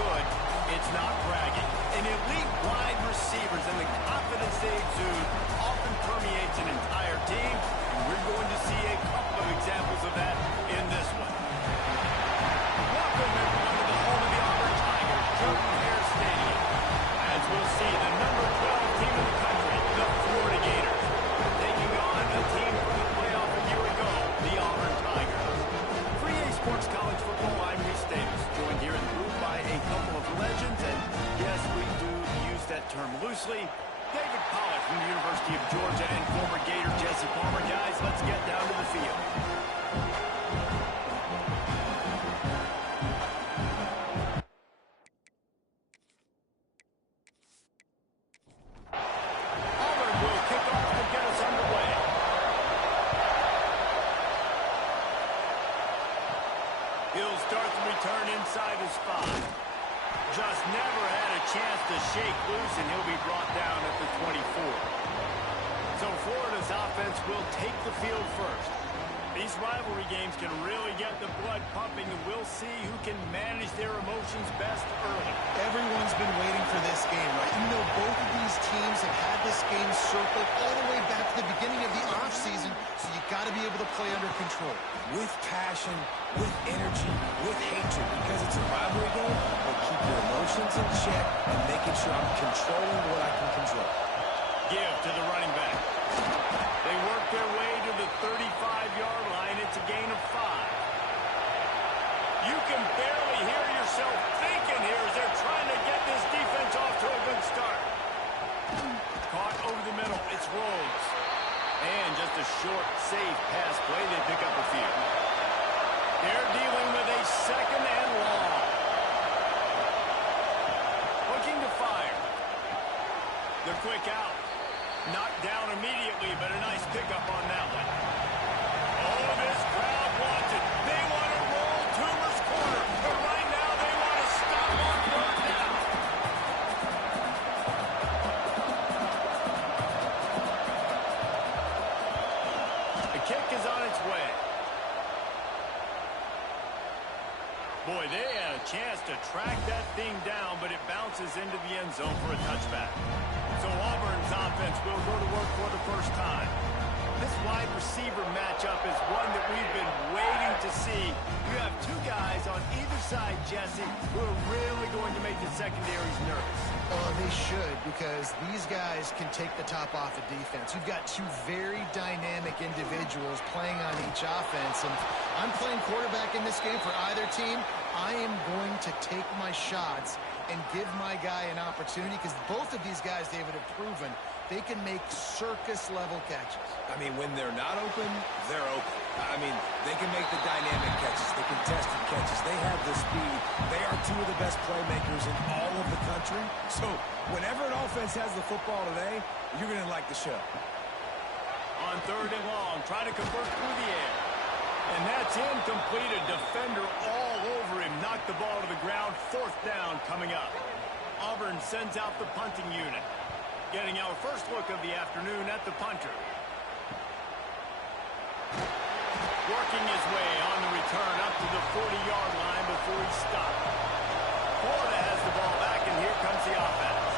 good, it's not bragging. An elite wide receivers and the confidence they exude often permeates an entire team, and we're going to see a couple of examples of that in this one. Welcome, everyone, to the home of the Auburn Tigers, Jordan-Hare Stadium. As we'll see, the number 12 team in the country, the Florida Gators, taking on a team from the playoff a year ago, the Auburn Tigers. For EA Sports College Football, I'm Reese Davis, joined here in the booth by a couple of legends, and yes, we do use that term loosely. David Pollack from the University of Georgia and former Gator Jesse Palmer. Guys, let's get down to the field. Auburn will kick off to get us underway. He'll start the return inside his 5. Just never had a chance to shake loose, and he'll be brought down at the 24. So Florida's offense will take the field first. These rivalry games can really get the blood pumping, and we'll see who can manage their emotions best early. Everyone's been waiting for this game, right? You know, both of these teams have had this game circled all the way back to the beginning of the offseason, so you got to be able to play under control. With passion, with energy, with hatred, because it's a rivalry game, but keep your emotions in check and making sure I'm controlling what I can control. Give to the running back. They work their way to the 35-yard line. It's a gain of 5. You can barely hear yourself thinking here as they're trying to get this defense off to a good start. Caught over the middle. It's Rhodes. And just a short, safe pass play. They pick up a few. They're dealing with a second and long. Looking to fire. The quick out. Knocked down immediately, but a nice pickup on that one. Oh, this crowd wants it. They want to roll Toomer's corner, but right now they want to stop on third down. The kick is on its way. Boy, they had a chance to track that thing down, but it bounces into the end zone for a touchback. So Auburn's offense will go to work for the first time. This wide receiver matchup is one that we've been waiting to see. You have two guys on either side, Jesse, who are really going to make the secondaries nervous. Well, they should, because these guys can take the top off of defense. You've got two very dynamic individuals playing on each offense, and I'm playing quarterback in this game for either team. I am going to take my shots and give my guy an opportunity, because both of these guys, David, have proven they can make circus-level catches. I mean, when they're not open, they're open. I mean, they can make the dynamic catches, the contested catches. They have the speed. They are two of the best playmakers in all of the country. So whenever an offense has the football today, you're going to like the show. On third and long, trying to convert through the air. And that's incomplete. A defender all over him. Knocked the ball to the ground. Fourth down coming up. Auburn sends out the punting unit. Getting our first look of the afternoon at the punter. Working his way on the return up to the 40-yard line before he stopped. Florida has the ball back, and here comes the offense.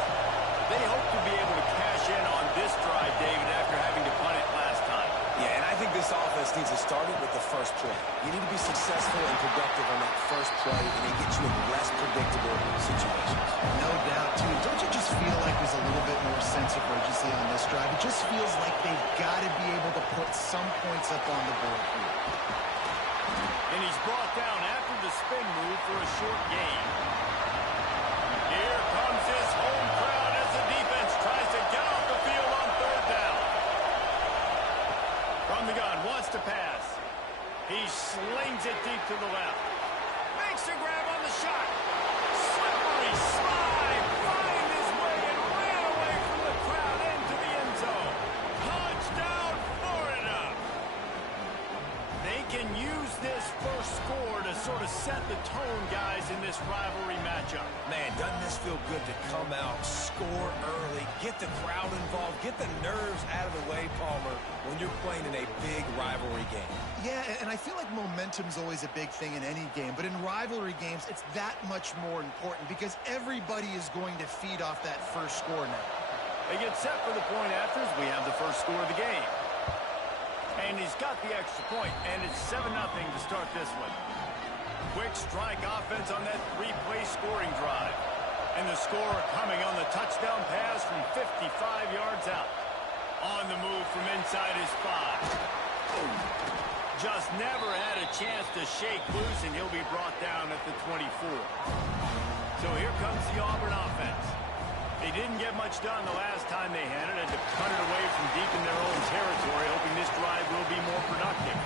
They hope to be able to cash in on this drive, David, after having to punt it last time. Yeah, and I think this offense needs to start it with the first play. You need to be successful and productive on that first play, and it gets you in less predictable situations. No doubt, too. Don't you just feel like there's a little bit more sense of urgency on this drive? It just feels like they've got to be able to put some points up on the board here. And he's brought down after the spin move for a short gain. Here comes his home crowd as the defense tries to get off the field on third down. From the gun, wants to pass. He slings it deep to the left. Makes a grab on the shot. Slippery slide. Find his way and ran away from the crowd into the end zone. Touchdown, Florida. They can use this first score to sort of set the tone, guys, in this rivalry matchup. Man, doesn't this must feel good to come out, score early, get the crowd involved, get the nerves out of the way, Palmer, when you're playing in a big rivalry game. Yeah, and I feel like momentum's always a big thing in any game, but in rivalry games, it's that much more important because everybody is going to feed off that first score now. They get set for the point afters. We have the first score of the game. And he's got the extra point, and it's 7-0 to start this one. Quick strike offense on that three-play scoring drive. And the score coming on the touchdown pass from 55 yards out. On the move from inside his 5. Just never had a chance to shake loose, and he'll be brought down at the 24. So here comes the Auburn offense. They didn't get much done the last time they had it. Had to punt it away from deep in their own territory, hoping this drive will be more productive.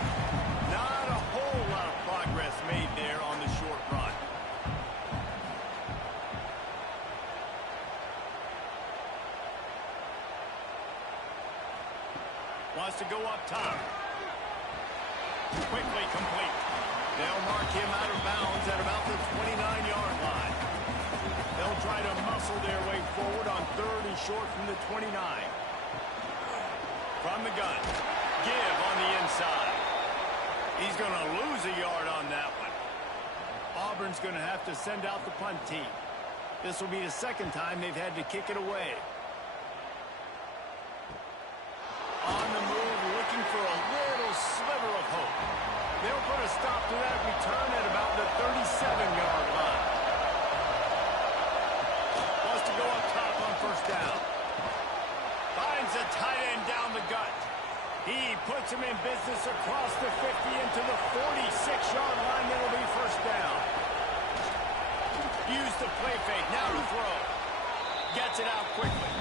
Not a whole lot of progress made there on the short run. Wants to go up top. Quickly complete. They'll mark him out of bounds at about the 29-yard line. They'll try to muscle their way forward on 3rd and short from the 29. From the gun. Give on the inside. He's going to lose a yard on that one. Auburn's going to have to send out the punt team. This will be the second time they've had to kick it away. On the move, looking for a little sliver of hope. They'll put a stop to that return at about the 37-yard line. Wants to go up top on first down. Finds a tight end down the gut. He puts him in business across the 50 into the 46-yard line. That'll be first down. Use the play fake. Now to throw. Gets it out quickly.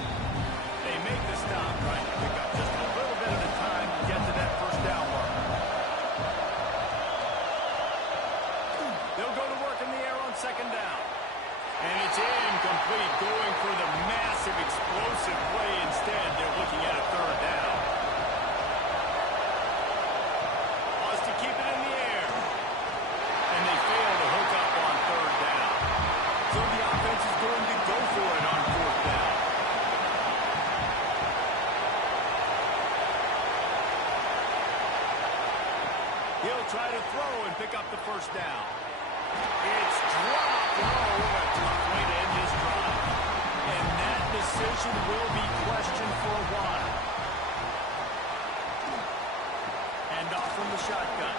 They make the stop, trying to pick up just a little bit at a time to get to that first down mark. They'll go to work in the air on second down. And it's incomplete, going for the massive explosive play instead. They're looking at a third down. Wants to keep it in the air. And they fail to hook up on third down. So the offense is going to go for it on fourth down. He'll try to throw and pick up the first down. It's dropped. Oh, what a tough way to end this drive. And that decision will be questioned for a while. And off from the shotgun.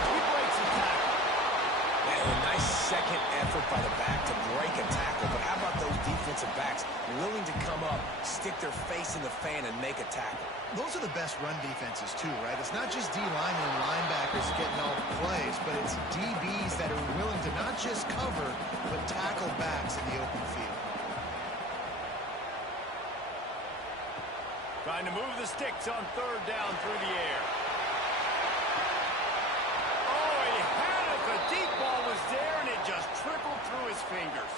He breaks the tackle. Man, a nice second effort by the back to break a tackle. But how about those defensive backs willing to come up, stick their face in the fan, and make a tackle? Those are the best run defenses, too, right? It's not just D-linemen and linebackers getting all the plays, but it's DBs that are willing to not just cover, but tackle backs in the open field. Trying to move the sticks on third down through the air. Oh, he had it. The deep ball was there, and it just trickled through his fingers.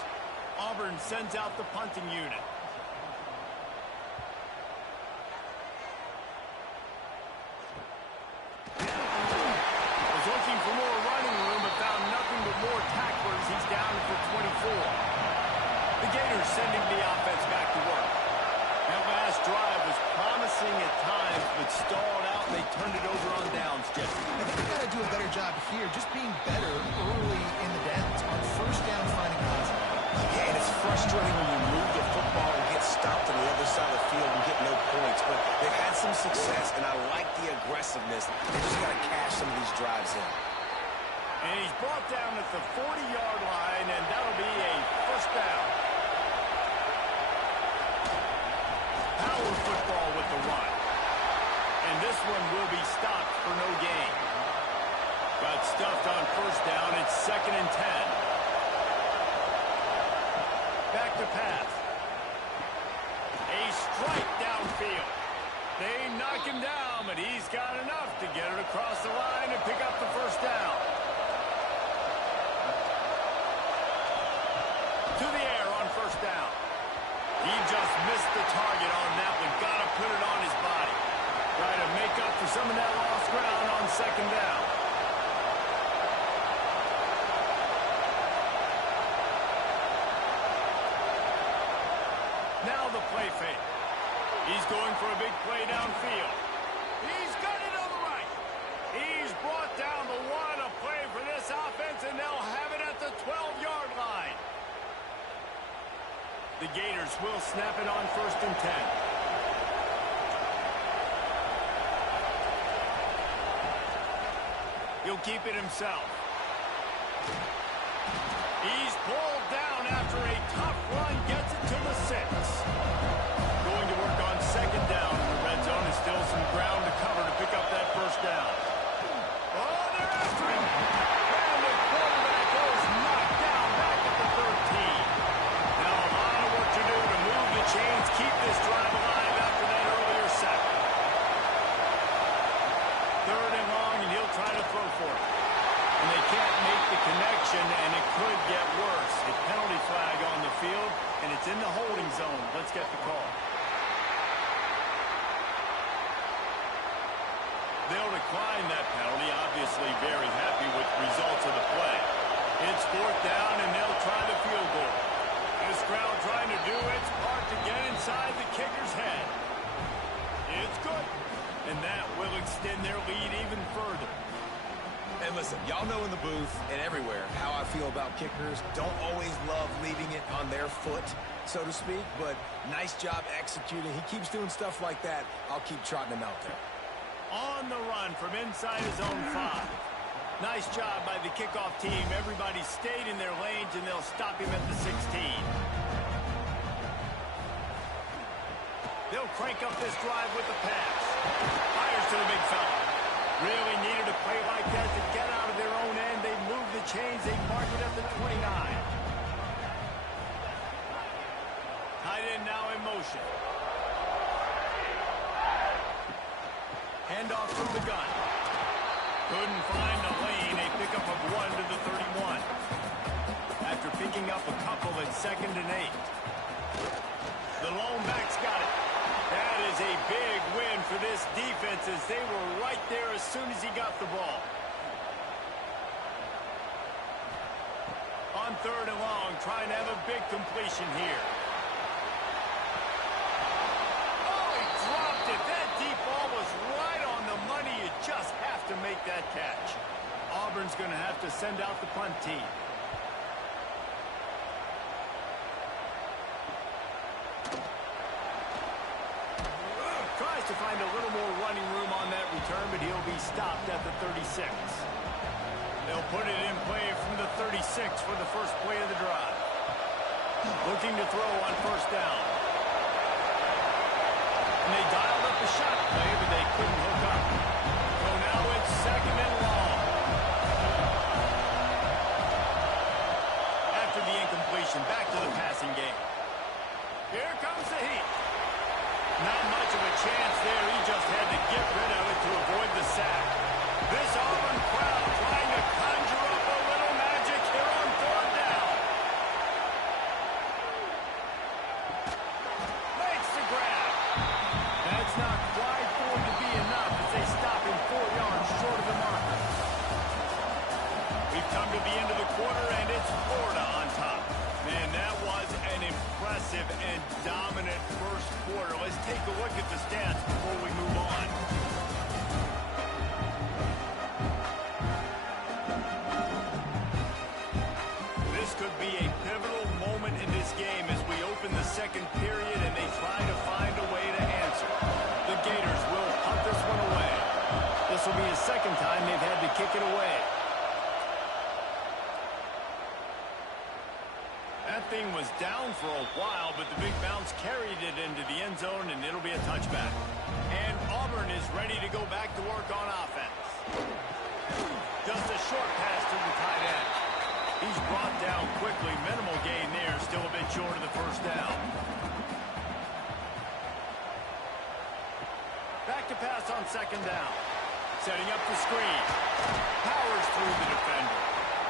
Auburn sends out the punting unit. For more running room, but found nothing but more tacklers. He's down at the 24. The Gators sending the offense back to work. That last drive was promising at times, but stalled out, and they turned it over on downs, Jesse. I think they've got to do a better job here, just being better early in the downs. On first down, finding positive. Yeah, and it's frustrating when you move the football and get stopped on the other side of the field and get no points. But they've had some success, and I like the aggressiveness. They just got to cash some of these drives in. And he's brought down at the 40-yard line, and that'll be a first down. Power football with the run. And this one will be stopped for no gain. Got stuffed on first down. It's 2nd and 10. Back to pass. A strike downfield. They knock him down, but he's got enough to get it across the line and pick up the first down. To the air on first down. He just missed the target on that one. Got to put it on his body. Try to make up for some of that lost ground on second down. Now the play fake. He's going for a big play downfield. He's got it on the right. He's brought down the one. A play for this offense, and they'll have it at the 12-yard line. The Gators will snap it on 1st and 10. He'll keep it himself. He's pulled down after a tough run, gets it to the 6. Going to work on 2nd down in the red zone, and still some ground to cover to pick up that 1st down. Oh, they're after him. And the quarterback goes knocked down back at the 13. Now a lot of work to do to move the chains, keep this drive alive after that earlier sack. 3rd and long, and he'll try to throw for it. And they can't make the connection, and it could get worse. A penalty flag on the field, and it's in the holding zone. Let's get the call. They'll decline that penalty, obviously very happy with the results of the play. It's 4th down, and they'll try the field goal. This crowd trying to do its part to get inside the kicker's head. It's good, and that will extend their lead even further. And listen, y'all know in the booth and everywhere how I feel about kickers. Don't always love leaving it on their foot, so to speak, but nice job executing. He keeps doing stuff like that. I'll keep trotting him out there. On the run from inside his own 5. Nice job by the kickoff team. Everybody stayed in their lanes, and they'll stop him at the 16. They'll crank up this drive with the pass. Fires to the big fella. Really needed a play like that to get out of their own end. They move the chains. They mark it at the 29. Tight end now in motion. Handoff from the gun. Couldn't find a lane. A pickup of 1 to the 31. After picking up a couple at 2nd and 8. The lone back's got it. That is a big win for this defense, as they were right there as soon as he got the ball. On 3rd and long, trying to have a big completion here. Oh, he dropped it. That deep ball was right on the money. You just have to make that catch. Auburn's going to have to send out the punt team. To find a little more running room on that return, but he'll be stopped at the 36. They'll put it in play from the 36 for the first play of the drive. Looking to throw on 1st down. And they dialed up a shot play, but they couldn't hook up. So now it's 2nd and long. After the incompletion, back to the passing game. Here comes the heat. Not much of a chance there. He just had to get rid of it to avoid the sack. This Auburn crowd trying to conjure up a little magic here on 3rd down. Makes the grab. That's not quite going to be enough as they stop him 4 yards short of the marker. We've come to the end of the quarter, and it's Florida on top. Man, that was an impressive and dominant first quarter. Let's take a look at the stats before we move on. This could be a pivotal moment in this game as we open the 2nd period and they try to find a way to answer. The Gators will punt this one away. This will be the 2nd time they've had to kick it away. That thing was down for a while, but the big bounce carried it into the end zone, and it'll be a touchback. And Auburn is ready to go back to work on offense. Just a short pass to the tight end. He's brought down quickly. Minimal gain there, still a bit short of the 1st down. Back to pass on 2nd down. Setting up the screen. Powers through the defender.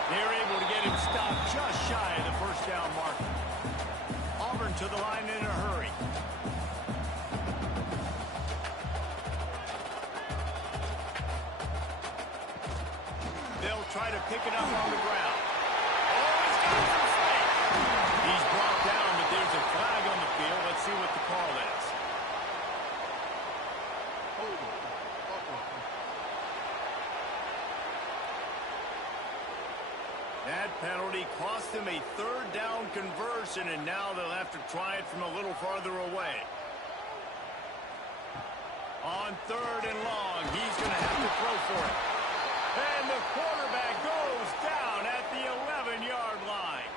They're able to get him stopped just shy of the 1st down marker. Auburn to the line in a hurry. They'll try to pick it up on the ground. Oh, he's got some space. He's brought down, but there's a flag on the field. Let's see motion, and now they'll have to try it from a little farther away. On 3rd and long, he's going to have to throw for it. And the quarterback goes down at the 11-yard line.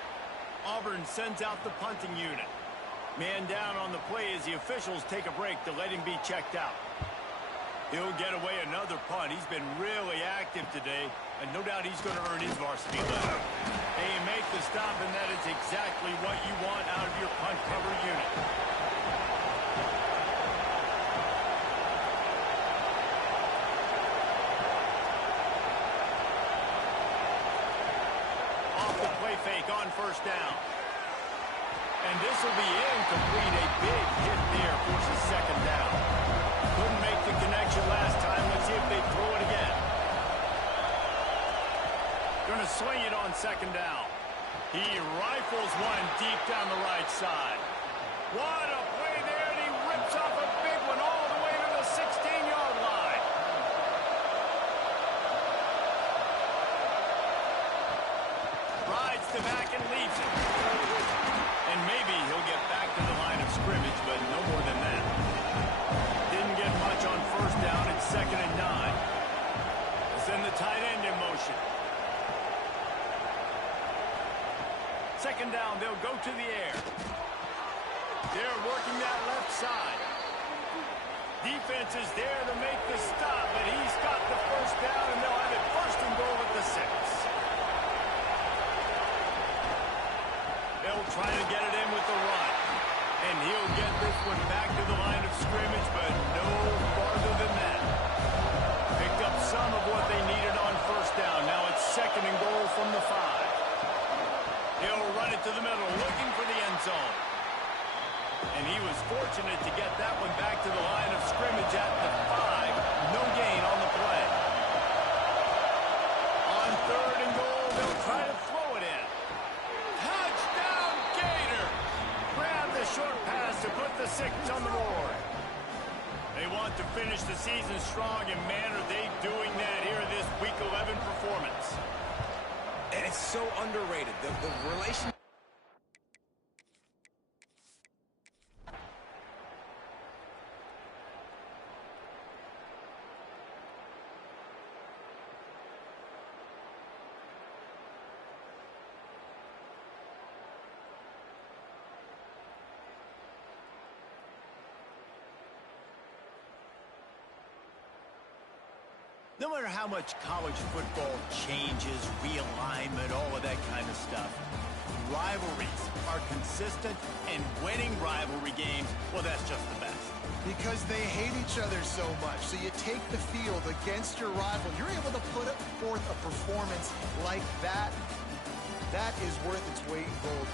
Auburn sends out the punting unit. Man down on the play as the officials take a break to let him be checked out. He'll get away another punt. He's been really active today, and no doubt he's going to earn his varsity letter. They make the stop, and that is exactly what you want out of your punt cover unit. Off the play fake on 1st down. And this will be incomplete. A big hit there forces 2nd down. Couldn't make the connection last time. Let's see if they throw it again. Going to swing it on 2nd down. He rifles one deep down the right side. What a play there, and he rips off a big one all the way to the 16-yard line. Rides to back and leaves it. And maybe he'll get back to the line of scrimmage, but no more than that. Didn't get much on 1st down. It's 2nd and 9. They send the tight end in motion. 2nd down, they'll go to the air. They're working that left side. Defense is there to make the stop, but he's got the 1st down, and they'll have it 1st and goal at the 6. They'll try to get it in with the run. And he'll get this one back to the line of scrimmage, but no farther than that. Picked up some of what they needed on 1st down. Now it's 2nd and goal from the 5. He'll run it to the middle, looking for the end zone. And he was fortunate to get that one back to the line of scrimmage at the 5. No gain on the play. On 3rd and goal, they'll try to throw it in. Touchdown, Gator! Grab the short pass to put the 6 on the board. They want to finish the season strong, and man, are they doing that here in this Week 11 performance. And it's so underrated. The relation. No matter how much college football changes, realignment, all of that kind of stuff, rivalries are consistent, and winning rivalry games, well, that's just the best. Because they hate each other so much. So you take the field against your rival. You're able to put forth a performance like that. That is worth its weight in gold.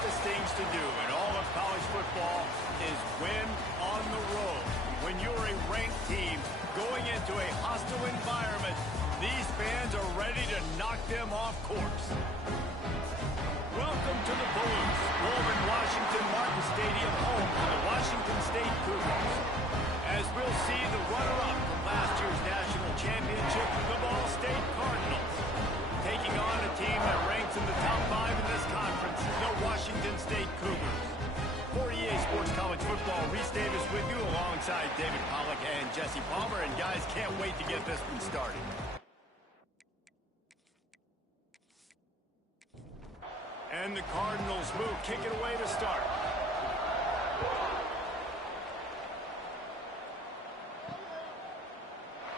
toughest things to do in all of college football is win on the road. When you're a ranked team going into a hostile environment, these fans are ready to knock them off course. Welcome to the Blues. Pullman Washington Martin Stadium, home to the Washington State Cougars. As we'll see the runner-up from last year's national championship, the Ball State Cardinals, taking on a team that ranks in the top 5 in this conference, the Washington State Cougars. For EA Sports College Football, Reese Davis with you alongside David Pollack and Jesse Palmer. And guys, can't wait to get this one started. And the Cardinals move, kick it away to start.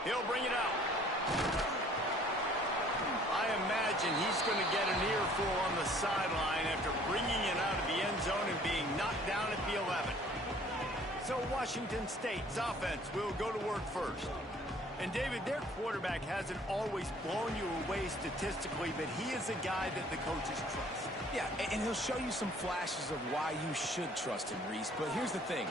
He'll bring it out. I imagine he's going to get an earful on the sideline after bringing it out of the end zone and being knocked down at the 11. So Washington State's offense will go to work first. And, David, their quarterback hasn't always blown you away statistically, but he is a guy that the coaches trust. Yeah, and he'll show you some flashes of why you should trust him, Reese. But here's the thing.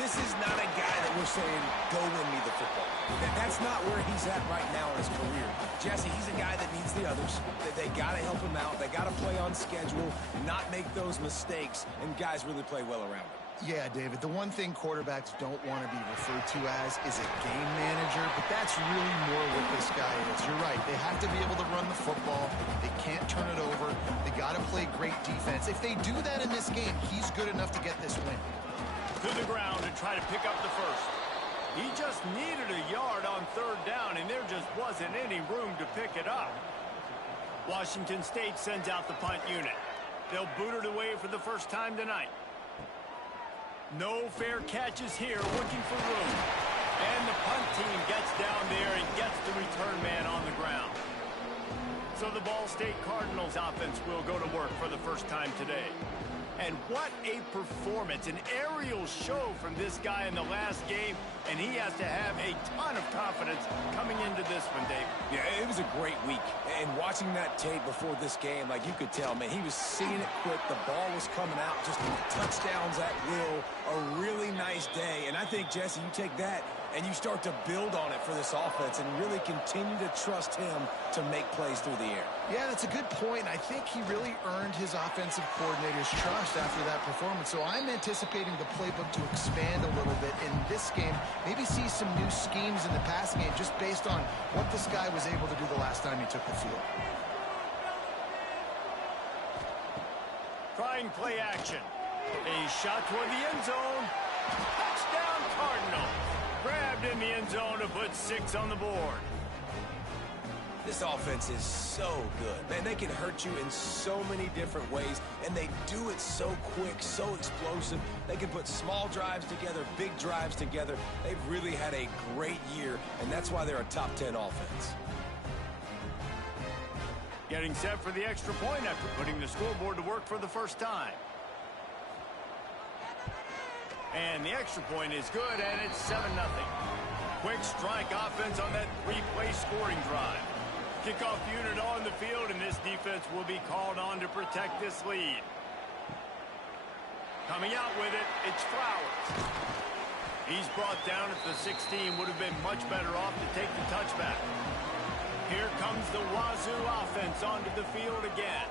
This is not a guy that we're saying, go win me the football. That's not where he's at right now in his career. Jesse, he's a guy that needs the others. They got to help him out. They got to play on schedule, not make those mistakes, and guys really play well around him. Yeah, David, the one thing quarterbacks don't want to be referred to as is a game manager, but that's really more what this guy is. You're right. They have to be able to run the football. They can't turn it over. They got to play great defense. If they do that in this game, he's good enough to get this win. To the ground and try to pick up the first. He just needed a yard on third down, and there just wasn't any room to pick it up. Washington State sends out the punt unit. They'll boot it away for the first time tonight. No fair catches here, looking for room. And the punt team gets down there and gets the return man on the ground. So the Ball State Cardinals offense will go to work for the first time today. And what a performance, an aerial show from this guy in the last game, and he has to have a ton of confidence coming into this one, Dave. Yeah, it was a great week. And watching that tape before this game, like you could tell, man, he was seeing it quick. The ball was coming out, just touchdowns at will. A really nice day. And I think, Jesse, you take that and you start to build on it for this offense and really continue to trust him to make plays through the air. Yeah, that's a good point. I think he really earned his offensive coordinator's trust after that performance. So I'm anticipating the playbook to expand a little bit in this game. Maybe see some new schemes in the passing game just based on what this guy was able to do the last time he took the field. Trying play action. A shot toward the end zone. Touchdown Cardinals. Grabbed in the end zone to put 6 on the board. This offense is so good. Man, they can hurt you in so many different ways, and they do it so quick, so explosive. They can put small drives together, big drives together. They've really had a great year, and that's why they're a top 10 offense. Getting set for the extra point after putting the scoreboard to work for the first time. And the extra point is good, and it's 7-0. Quick strike offense on that 3-play scoring drive. Kickoff unit on the field, and this defense will be called on to protect this lead. Coming out with it, it's Flowers. He's brought down at the 16, would have been much better off to take the touchback. Here comes the Wazoo offense onto the field again.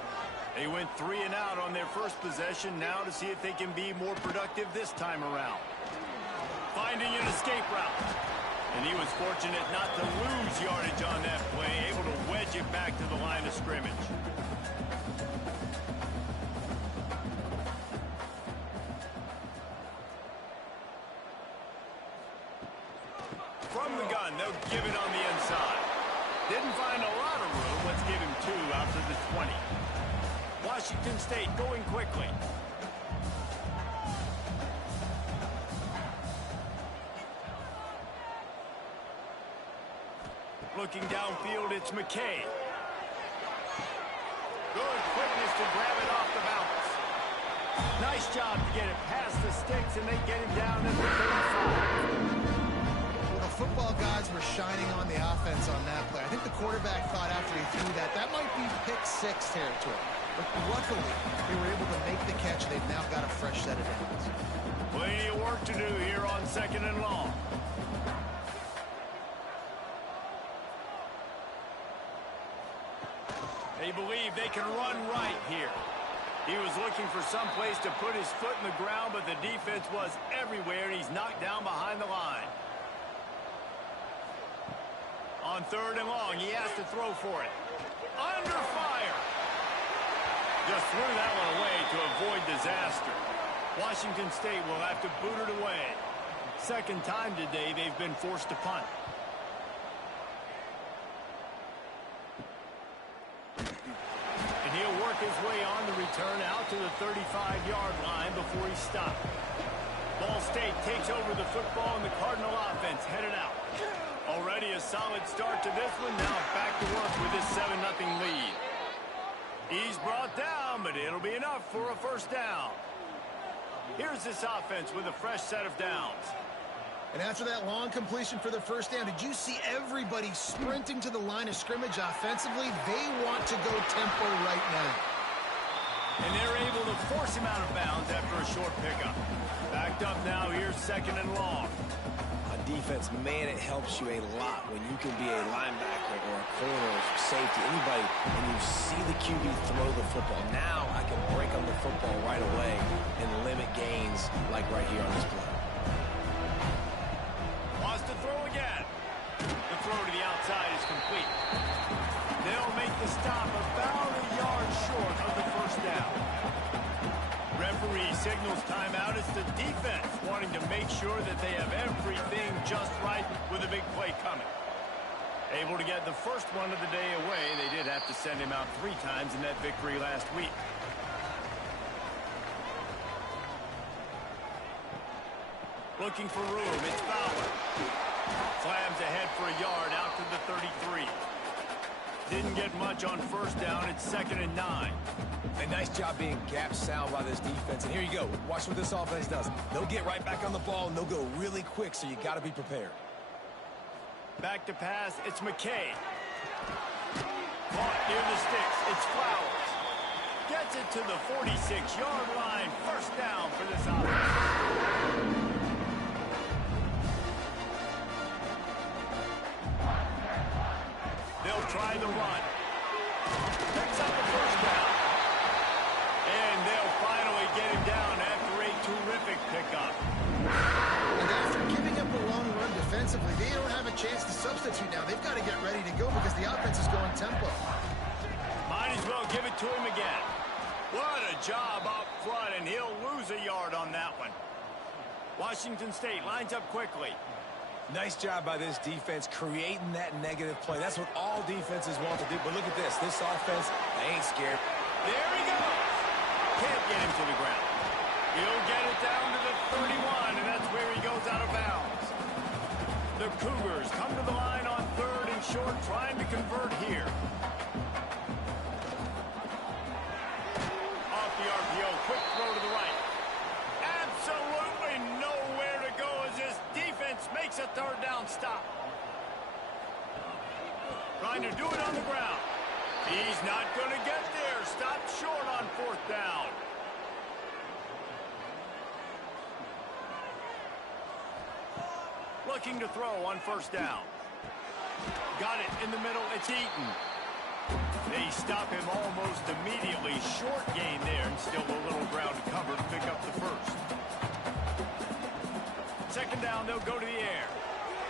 They went 3 and out on their first possession, now to see if they can be more productive this time around. Finding an escape route. And he was fortunate not to lose yardage on that play, able to wedge it back to the line of scrimmage. From the gun, they'll give it on the inside. Didn't find a lot of room. Let's give him 2 out to the 20. Washington State going quickly. Looking downfield, it's McKay. Good quickness to grab it off the bounce. Nice job to get it past the sticks, and they get it down at the 35. Well, the football gods were shining on the offense on that play. I think the quarterback thought after he threw that might be pick 6 territory. But luckily, they were able to make the catch. They've now got a fresh set of downs. Plenty of work to do here on 2nd and long. They believe they can run right here. He was looking for some place to put his foot in the ground, but the defense was everywhere, and he's knocked down behind the line. On 3rd and long, he has to throw for it. Under fire. Just threw that one away to avoid disaster. Washington State will have to boot it away. Second time today they've been forced to punt. And he'll work his way on the return out to the 35-yard line before he stopped. Ball State takes over the football, and the Cardinal offense headed out. Already a solid start to this one. Now back to work with this 7-0 lead. He's brought down, but it'll be enough for a first down. Here's this offense with a fresh set of downs. And after that long completion for the first down, did you see everybody sprinting to the line of scrimmage offensively? They want to go tempo right now. And they're able to force him out of bounds after a short pickup. Backed up now, here's 2nd and long. On defense, man, it helps you a lot when you can be a linebacker or a corner or safety, anybody, and you see the QB throw the football. Now I can break on the football right away and limit gains like right here on this play. Wants to throw again. The throw to the outside is complete. They'll make the stop about a yard short of the first down. Referee signals timeout. It's the defense wanting to make sure that they have everything just right with a big play coming. Able to get the first one of the day away. They did have to send him out 3 times in that victory last week. Looking for room. It's Fowler. Slams ahead for a yard out to the 33. Didn't get much on first down. It's 2nd and 9. A nice job being gap sound by this defense. And here you go. Watch what this offense does. They'll get right back on the ball, and they'll go really quick, so you got to be prepared. Back to pass. It's McKay. Caught near the sticks. It's Flowers. Gets it to the 46-yard line. First down for this offense. They'll try the run. Picks up the first down. And they'll finally get him down after a terrific pickup. And after giving up a long run defensively, they don't have a chance to substitute now. They've got to get ready to go because the offense is going tempo. Might as well give it to him again. What a job up front, and he'll lose a yard on that one. Washington State lines up quickly. Nice job by this defense creating that negative play. That's what all defenses want to do. But look at this. This offense, they ain't scared. There he goes. Can't get him to the ground. He'll get it down to the 31, and that's where he goes out of bounds. The Cougars come to the line on 3rd and short, trying to convert here. Off the RPO, quick throw to the right. Absolutely nowhere to go as this defense makes a 3rd down stop. Trying to do it on the ground. He's not going to get there. Stopped short on 4th down. Looking to throw on 1st down. Got it in the middle. It's Eaton. They stop him almost immediately. Short gain there, and still a little ground to cover to pick up the first. 2nd down, they'll go to the air.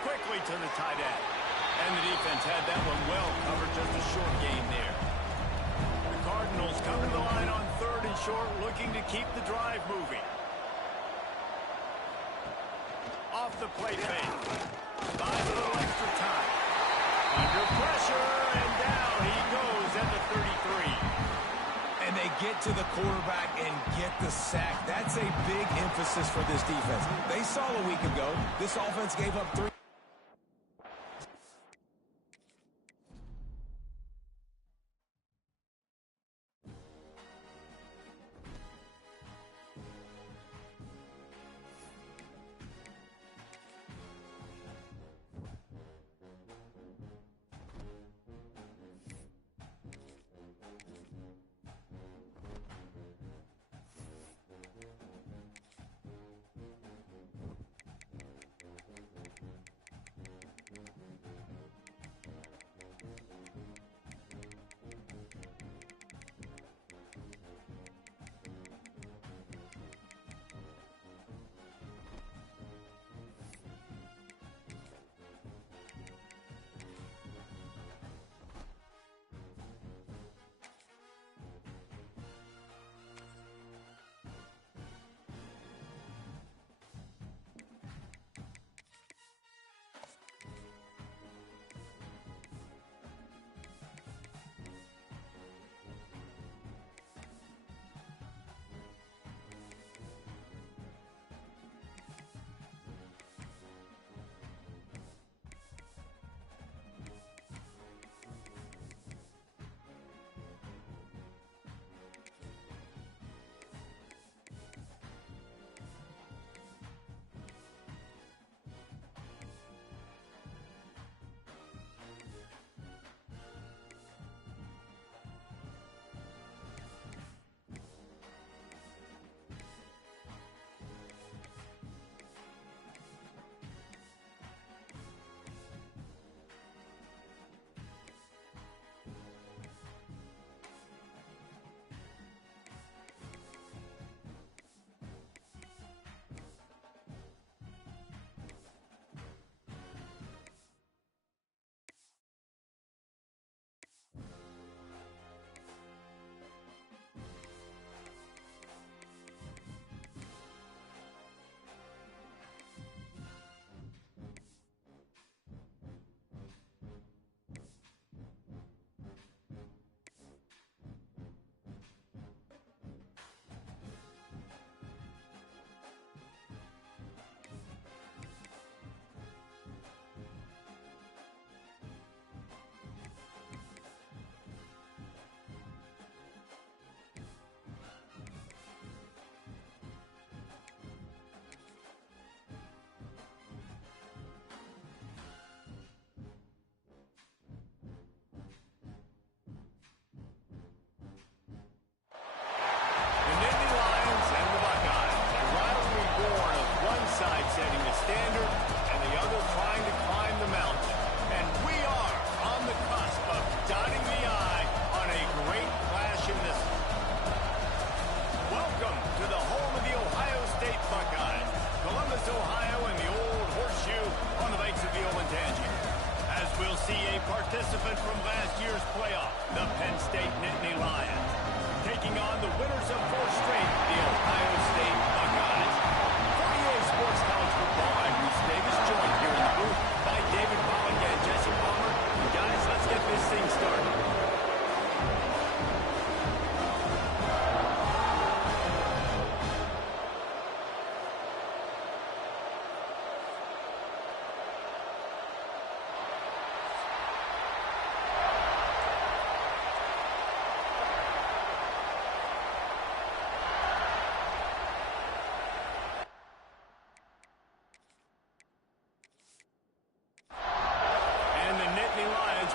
Quickly to the tight end. And the defense had that one well covered, just a short gain there. The Cardinals come to the line on 3rd and short, looking to keep the drive moving. Off the play fake. Buys a little extra time. Under pressure, and down he goes at the 33. And they get to the quarterback and get the sack. That's a big emphasis for this defense. They saw a week ago, this offense gave up 3. participant from last year's playoff, the Penn State Nittany Lions, taking on the winners of 4 straight, the Ohio State Buckeyes. 48 Sports College Football, I'm Bruce Davis, joined here in the booth by David Pollock and Jesse Palmer. Guys, let's get this thing started.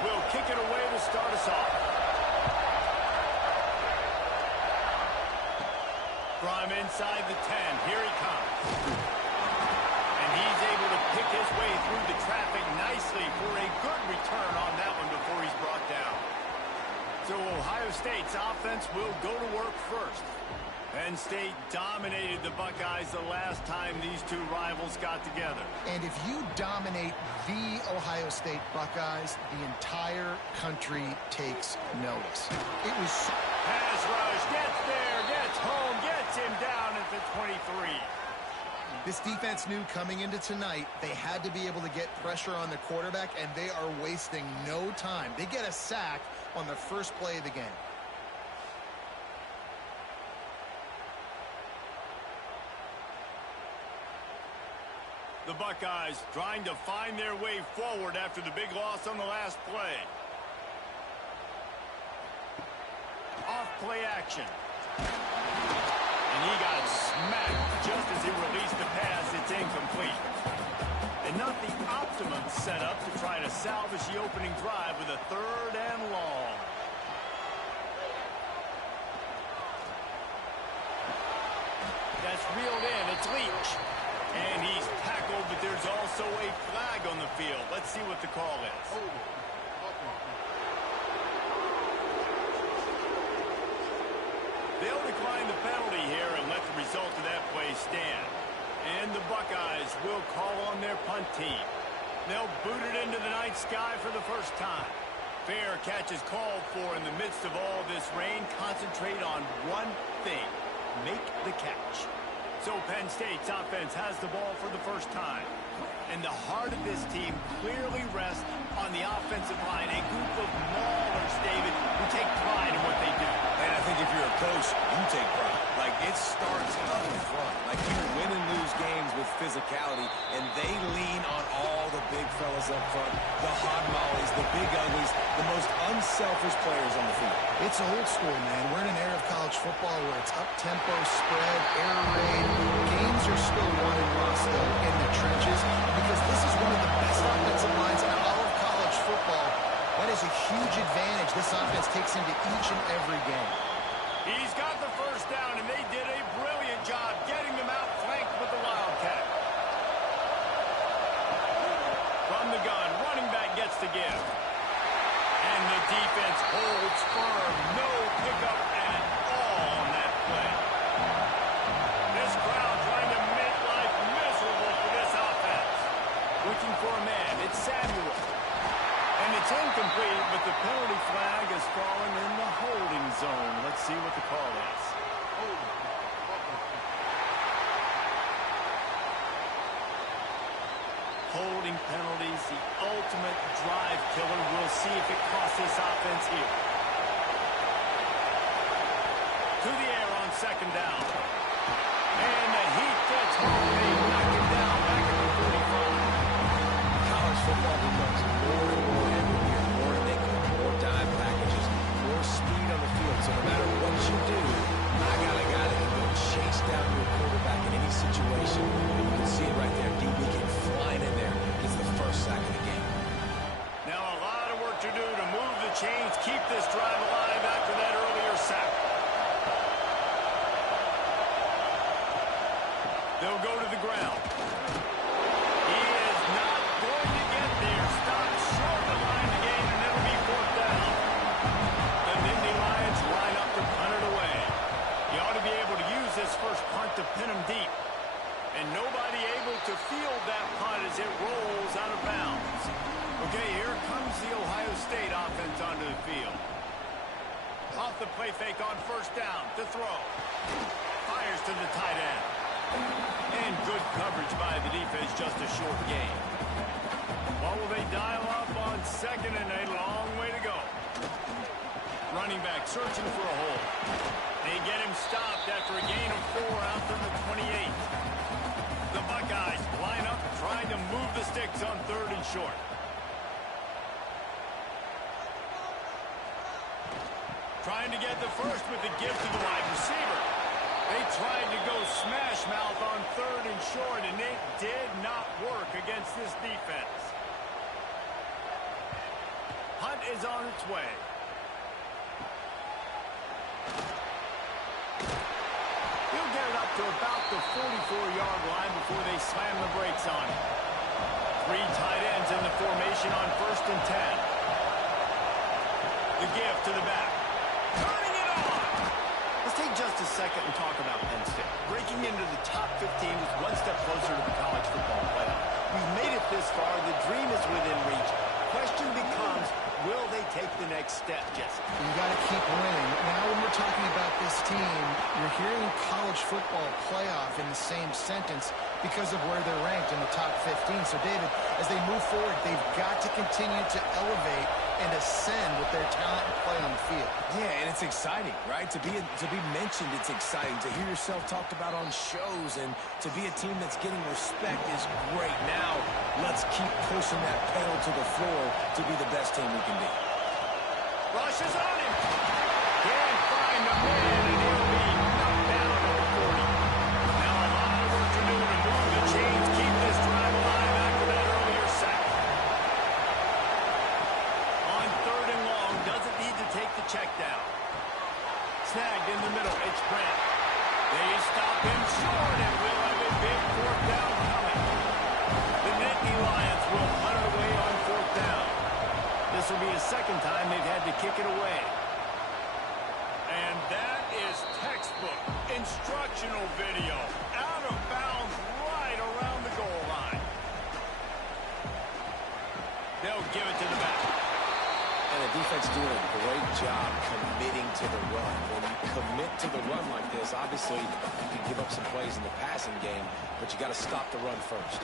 Will kick it away to start us off. From inside the 10, here he comes. And he's able to pick his way through the traffic nicely for a good return on that one before he's brought down. So Ohio State's offense will go to work first. Penn State dominated the Buckeyes the last time these two rivals got together. And if you dominate the Ohio State Buckeyes, the entire country takes notice. It was... Pass rush, gets there, gets home, gets him down at the 23. This defense knew coming into tonight they had to be able to get pressure on the quarterback, and they are wasting no time. They get a sack on the first play of the game. The Buckeyes trying to find their way forward after the big loss on the last play. Off play action. And he got smacked just as he released the pass. It's incomplete. And not the optimum setup to try to salvage the opening drive with a 3rd and long. That's reeled in. It's Leach. And he's tackled, but there's also a flag on the field. Let's see what the call is. They'll decline the penalty here and let the result of that play stand. And the Buckeyes will call on their punt team. They'll boot it into the night sky for the first time. Fair catch is called for in the midst of all this rain. Concentrate on one thing: make the catch. So Penn State's offense has the ball for the first time. And the heart of this team clearly rests on the offensive line. A group of maulers, David, who take pride in what they do. And I think if you're a coach, you take pride. Like, it starts up front. Like, you win and lose games with physicality, and they lean on all the big fellas up front, the hot mollies, the big uglies, the most unselfish players on the field. It's old school, man. We're in an era of college football where it's up-tempo, spread, air raid. Games are still won and lost, though, in the trenches, because this is one of the best offensive lines in all of college football. That is a huge advantage this offense takes into each and every game. He's got the first down, and they did a brilliant job getting them out flanked with the Wildcat. From the gun, running back gets to give. And the defense holds firm. No pickup at all on that play. This crowd trying to make life miserable for this offense. Looking for a man. It's Samuel. And it's incomplete, but the penalty flag is falling in the holding zone. Let's see what the call is. Holding penalties, the ultimate drive killer. We'll see if it costs this offense here. To the air on 2nd down. And the heat gets home. They knock him down back at the 45. College football becomes more and more every year, more nickel, more dime packages, more speed on the field. So no matter what you do, I got a guy that can go chase down your quarterback in any situation. And you can see it right there. DB came flying in there. Gets the first sack of the game. Now a lot of work to do to move the chains, keep this drive alive after that earlier sack. They'll go to the ground. He is not going to get there. State offense onto the field. Off the play fake on first down to throw. Fires to the tight end. And good coverage by the defense, just a short gain. What will they dial up on second and a long way to go? Running back searching for a hole. They get him stopped after a gain of 4 out to the 28. The Buckeyes line up trying to move the sticks on 3rd and short. Trying to get the first with the give to the wide receiver. They tried to go smash mouth on 3rd and short, and it did not work against this defense. Hunt is on its way. He'll get it up to about the 44-yard line before they slam the brakes on him. 3 tight ends in the formation on 1st and 10. The give to the back. Turning it on! Let's take just a second and talk about Penn State. Breaking into the top 15 is one step closer to the college football playoff. We've made it this far. The dream is within reach. Question becomes, will they take the next step, Jesse? You got to keep winning. Now when we're talking about this team, you're hearing college football playoff in the same sentence because of where they're ranked in the top 15. So, David, as they move forward, they've got to continue to elevate and ascend with their talent and play on the field. Yeah, and it's exciting, right? To be mentioned, it's exciting. To hear yourself talked about on shows and to be a team that's getting respect is great. Now, let's keep pushing that pedal to the floor to be the best team we can be. Rush is on him. Can't find the man, and he'll be knocked down at the 40. Now a lot of work to do to move the chains, keep this drive alive after that earlier sack. On 3rd and long, doesn't need to take the check down. Snagged in the middle, it's Brent. They stop him short, and will have a big 4th down coming. The Nittany Lions will punt it away on 4th down. This will be the 2nd time they've had to kick it away. And that is textbook instructional video. Out of bounds right around the goal line. They'll give it to the back. And the defense doing a great job committing to the run. When you commit to the run like this, obviously you can give up some plays in the passing game, but you got to stop the run first.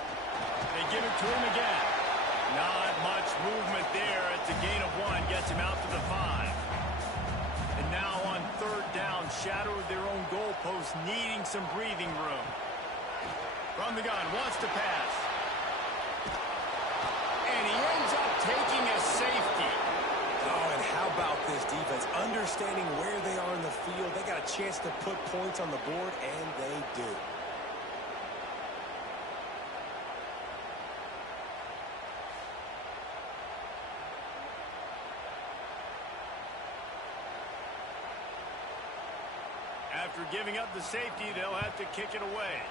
They give it to him again. Not much movement there. It's a gain of 1. Gets him out to the 5. And now on 3rd down, shadow of their own goalpost, needing some breathing room. From the gun, wants to pass. And he ends up taking a safety. Oh, and how about this defense? Understanding where they are in the field. They got a chance to put points on the board, and they do. After giving up the safety, they'll have to kick it away.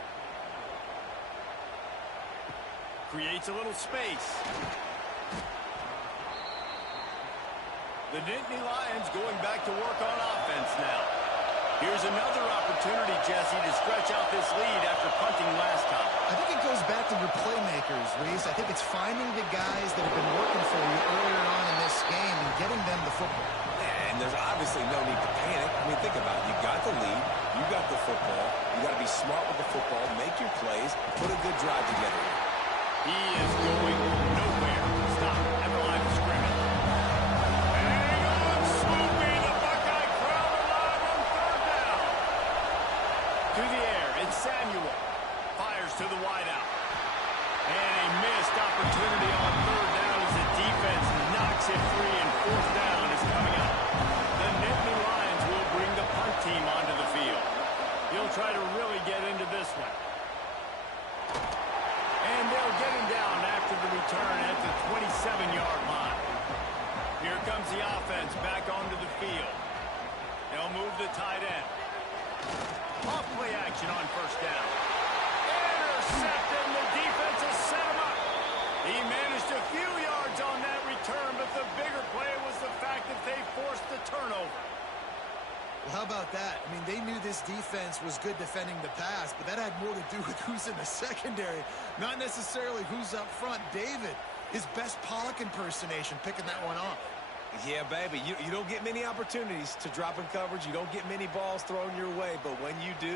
Creates a little space. The Nittany Lions going back to work on offense now. Here's another opportunity, Jesse, to stretch out this lead after punting last time. I think it goes back to your playmakers, Reese. I think it's finding the guys that have been working for you earlier on in this game and getting them the football. And there's obviously no need to panic. I mean, think about it. You got the lead. You got the football. You got to be smart with the football. Make your plays. Put a good drive together. He is going nowhere. Stop at the line of scrimmage. Hang on, Swoopy. The Buckeye crowd alive on 3rd down. To the air. It's Samuel. Fires to the wideout. And a missed opportunity on 3rd down as the defense knocks it free, and 4th down is coming up. The Nittany Lions will bring the punt team onto the field. He'll try to really get into this one. And they'll get him down after the return at the 27-yard line. Here comes the offense back onto the field. They'll move the tight end. Off play action on 1st down. Intercepted, and the defense has set him up. He managed a few yards on that return, but the bigger play was the fact that they forced the turnover. Well, how about that? I mean, they knew this defense was good defending the pass, but that had more to do with who's in the secondary, not necessarily who's up front. David, His best Pollock impersonation, picking that one off. Yeah, baby, you don't get many opportunities to drop in coverage. You don't get many balls thrown your way, but when you do,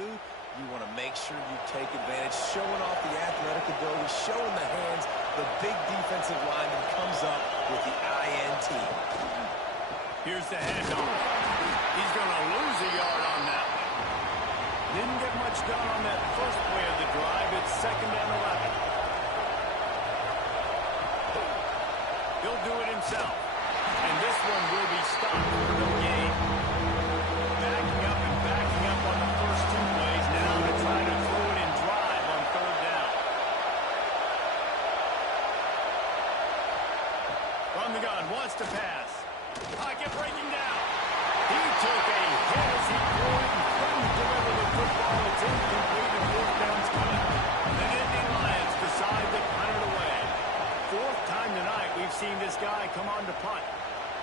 you want to make sure you take advantage, showing off the athletic ability, showing the hands. The big defensive lineman comes up with the INT. Here's the handoff. He's going to lose a yard on that one. Didn't get much done on that first play of the drive. It's 2nd and 11. He'll do it himself. And this one will be stopped for no gain. Backing up on the first 2 plays now to try to throw it in drive on 3rd down. From the gun, wants to pass. Pocket breaking down. He took a hit as he threw it and couldn't deliver the football. It's incomplete and 4th down's coming. The Indy Lions decide to punt it away. 4th time tonight we've seen this guy come on to punt.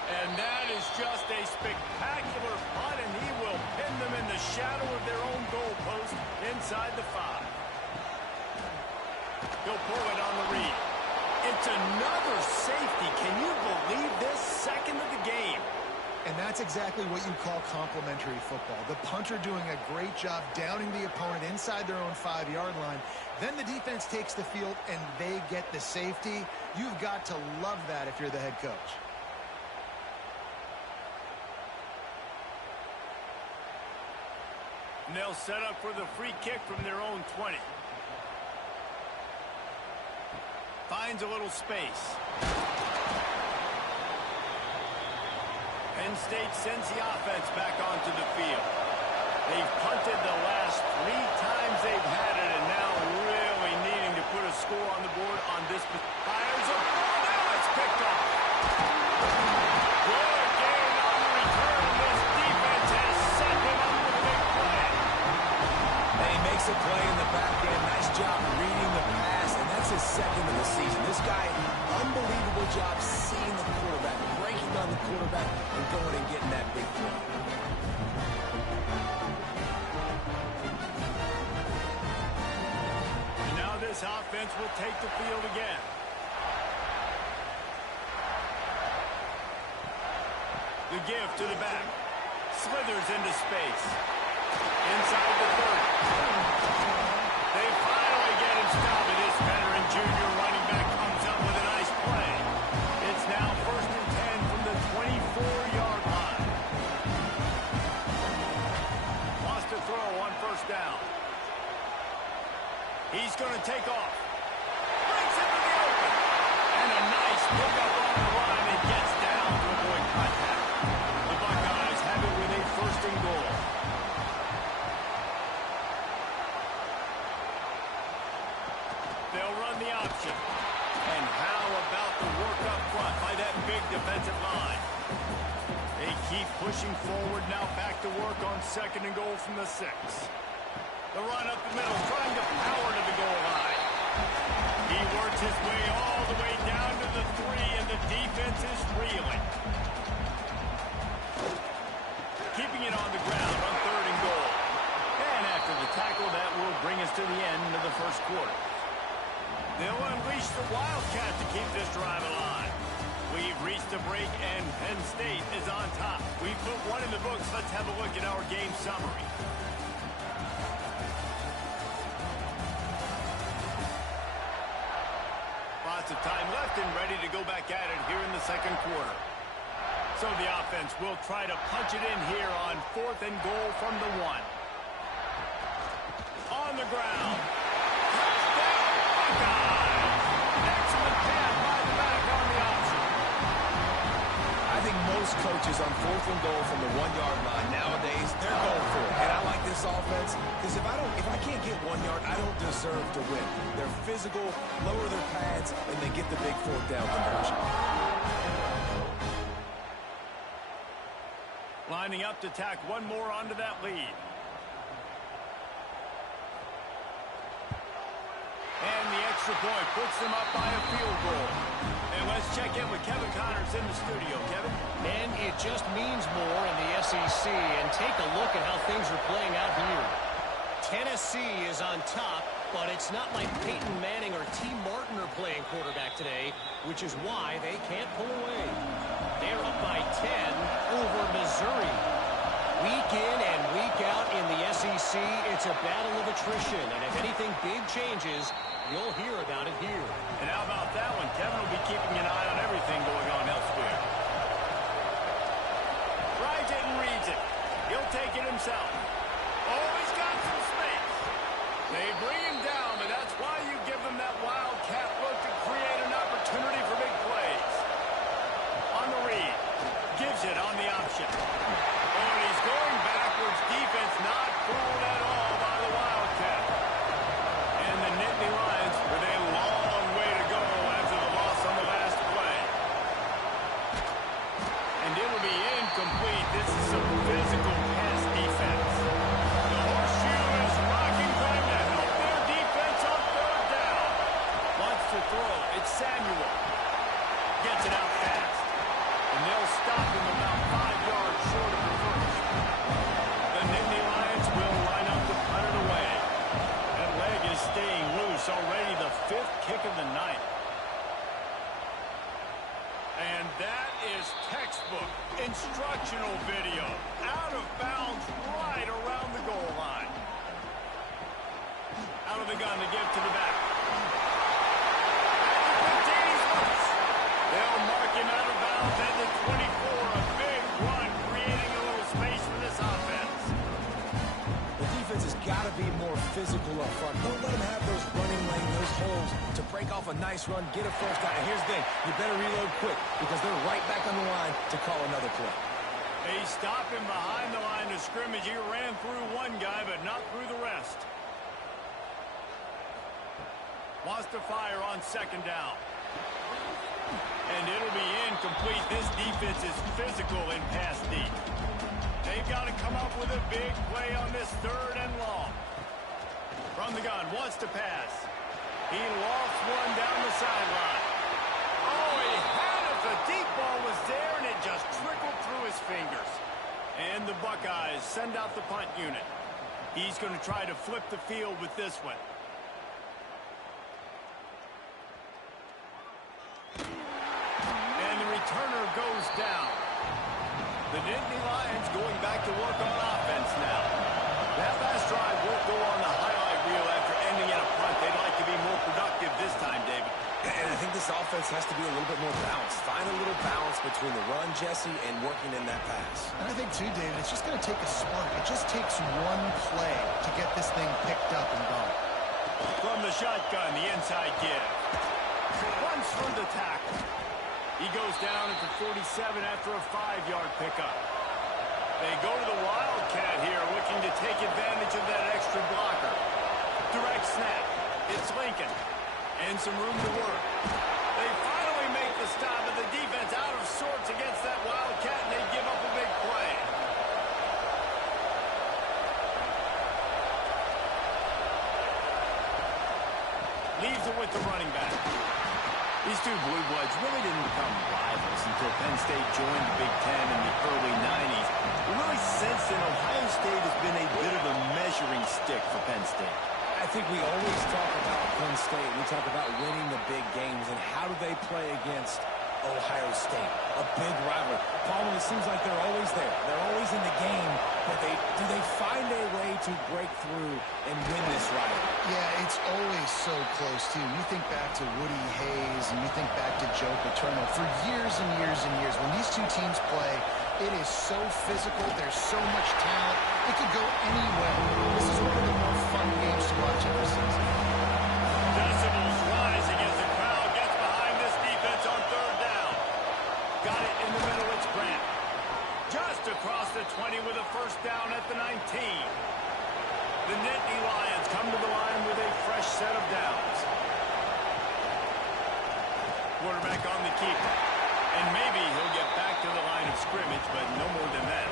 And that is just a spectacular punt, and he will pin them in the shadow of their own goalpost inside the 5. He'll pull it on the read. It's another safety. Can you believe this? 2nd of the game. And that's exactly what you call complementary football. The punter doing a great job downing the opponent inside their own 5-yard line. Then the defense takes the field, and they get the safety. You've got to love that if you're the head coach. And they'll set up for the free kick from their own 20. Finds a little space. Penn State sends the offense back onto the field. They've punted the last 3 times they've had it, and now really needing to put a score on the board on this. Fires a ball. Now it's picked off. Good gain on the return. This defense has set him up with a big play. And he makes a play in the back end. Nice job reading the pass, and that's his 2nd of the season. This guy, unbelievable job seeing the quarterback, breaking on the quarterback, and going and getting that big play. And now this offense will take the field again. The give to the back. Slithers into space. Inside the 30. They finally get him stopped. And this veteran junior running back comes up with a nice play. It's now 1st and 10 from the 24-yard line. Wants to throw on 1st down. He's going to take off. Breaks into the open. And a nice pickup on the line and gets down to avoid contact. The Buckeyes have it with a 1st and goal. They'll run the option. And how about the work up front by that big defensive line? They keep pushing forward now, back to work on 2nd and goal from the 6. The run up the middle, trying to power to the goal line. He works his way all the way down to the 3, and the defense is reeling. Keeping it on the ground on 3rd and goal. And after the tackle, that will bring us to the end of the 1st quarter. They'll unleash the Wildcat to keep this drive alive. We've reached a break, and Penn State is on top. We've put one in the books. Let's have a look at our game summary. Lots of time left and ready to go back at it here in the 2nd quarter. So the offense will try to punch it in here on 4th and goal from the 1. On the ground. Touchdown, Buckeyes! Excellent pass by the back on the option. I think most coaches on 4th and goal from the 1-yard line nowadays, they're going for it. And I like this offense because if I can't get 1 yard, I don't deserve to win. They're physical, lower their pads, and they get the big 4th down conversion. Lining up to tack one more onto that lead. And the extra point puts them up by a field goal. And let's check in with Kevin Connors in the studio. Kevin? And it just means more in the SEC. And take a look at how things are playing out here. Tennessee is on top, But it's not like Peyton Manning or T. Martin are playing quarterback today, which is why they can't pull away. They're up by 10 over Missouri. Week in and week out in the SEC, it's a battle of attrition. And if anything big changes, you'll hear about it here. And how about that one? Kevin will be keeping an eye on everything going on elsewhere. Tries it and reads it. He'll take it himself. Oh, he's got some space. They bring him down, but that's why you give them that wildcat look to create an opportunity for big plays. On the read. Gives it on the option. Oh, and he's going backwards. Defense not fooled at all by the wildcat. And the Nittany Lions with a long way to go after the loss on the last play. And it will be incomplete. This is some physical pass defense. The horseshoe is rocking, trying to help their defense on third down. Wants to throw. It's Samuel. Gets it out fast. And they'll stop him about 5 yards short of the first. The Nittany Lions will line up to punt it away. That leg is staying loose. Already the 5th kick of the night. And that is textbook instructional video. Out of bounds right around the goal line. Out of the gun to give to the back. They'll mark him out of bounds at the 24. A big run, creating a little space for this offense. The defense has got to be more physical up front. Don't let them have those running lane, those holes to break off a nice run, get a first down. And here's the thing, you better reload quick because they're right back on the line to call another play. They stop him behind the line of scrimmage. He ran through one guy, but not through the rest. Wants to fire on second down. And it'll be incomplete. This defense is physical in pass deep. They've got to come up with a big play on this third and long. From the gun, wants to pass. He lost one down the sideline. Oh, he had it. The deep ball was there, and it just trickled through his fingers. And the Buckeyes send out the punt unit. He's going to try to flip the field with this one. Turner goes down. The Nittany Lions going back to work on offense now. That last drive won't go on the highlight reel after ending in a punt. They'd like to be more productive this time, David. And I think this offense has to be a little bit more balanced. Find a little balance between the run, Jesse, and working in that pass. And I think, too, David, it's just going to take a spark. It just takes one play to get this thing picked up and going. From the shotgun, the inside give. Runs through the tackle. He goes down at the 47 after a 5-yard pickup. They go to the Wildcat here, looking to take advantage of that extra blocker. Direct snap. It's Lincoln. And some room to work. They finally make the stop, but the defense out of sorts against that Wildcat, and they give up a big play. Leaves it with the running back. These two Blue Bloods really didn't become rivals until Penn State joined the Big Ten in the early 90s. But really since then, Ohio State has been a bit of a measuring stick for Penn State. I think we always talk about Penn State. We talk about winning the big games and how do they play against Ohio State, a big rivalry. Paul, it seems like they're always there. They're always in the game, but do they find a way to break through and win this rivalry? Yeah, it's always so close, too. You think back to Woody Hayes and you think back to Joe Paterno. For years and years and years, when these two teams play, it is so physical. There's so much talent. It could go anywhere. This is one of the more fun games to watch every season. Decibels rising as the crowd gets behind this defense on third down. Got it in the middle. It's Grant. Just across the 20 with a first down at the 19. The Nittany Lions come to the line with a fresh set of downs. Quarterback on the keeper. And maybe he'll get back to the line of scrimmage, but no more than that.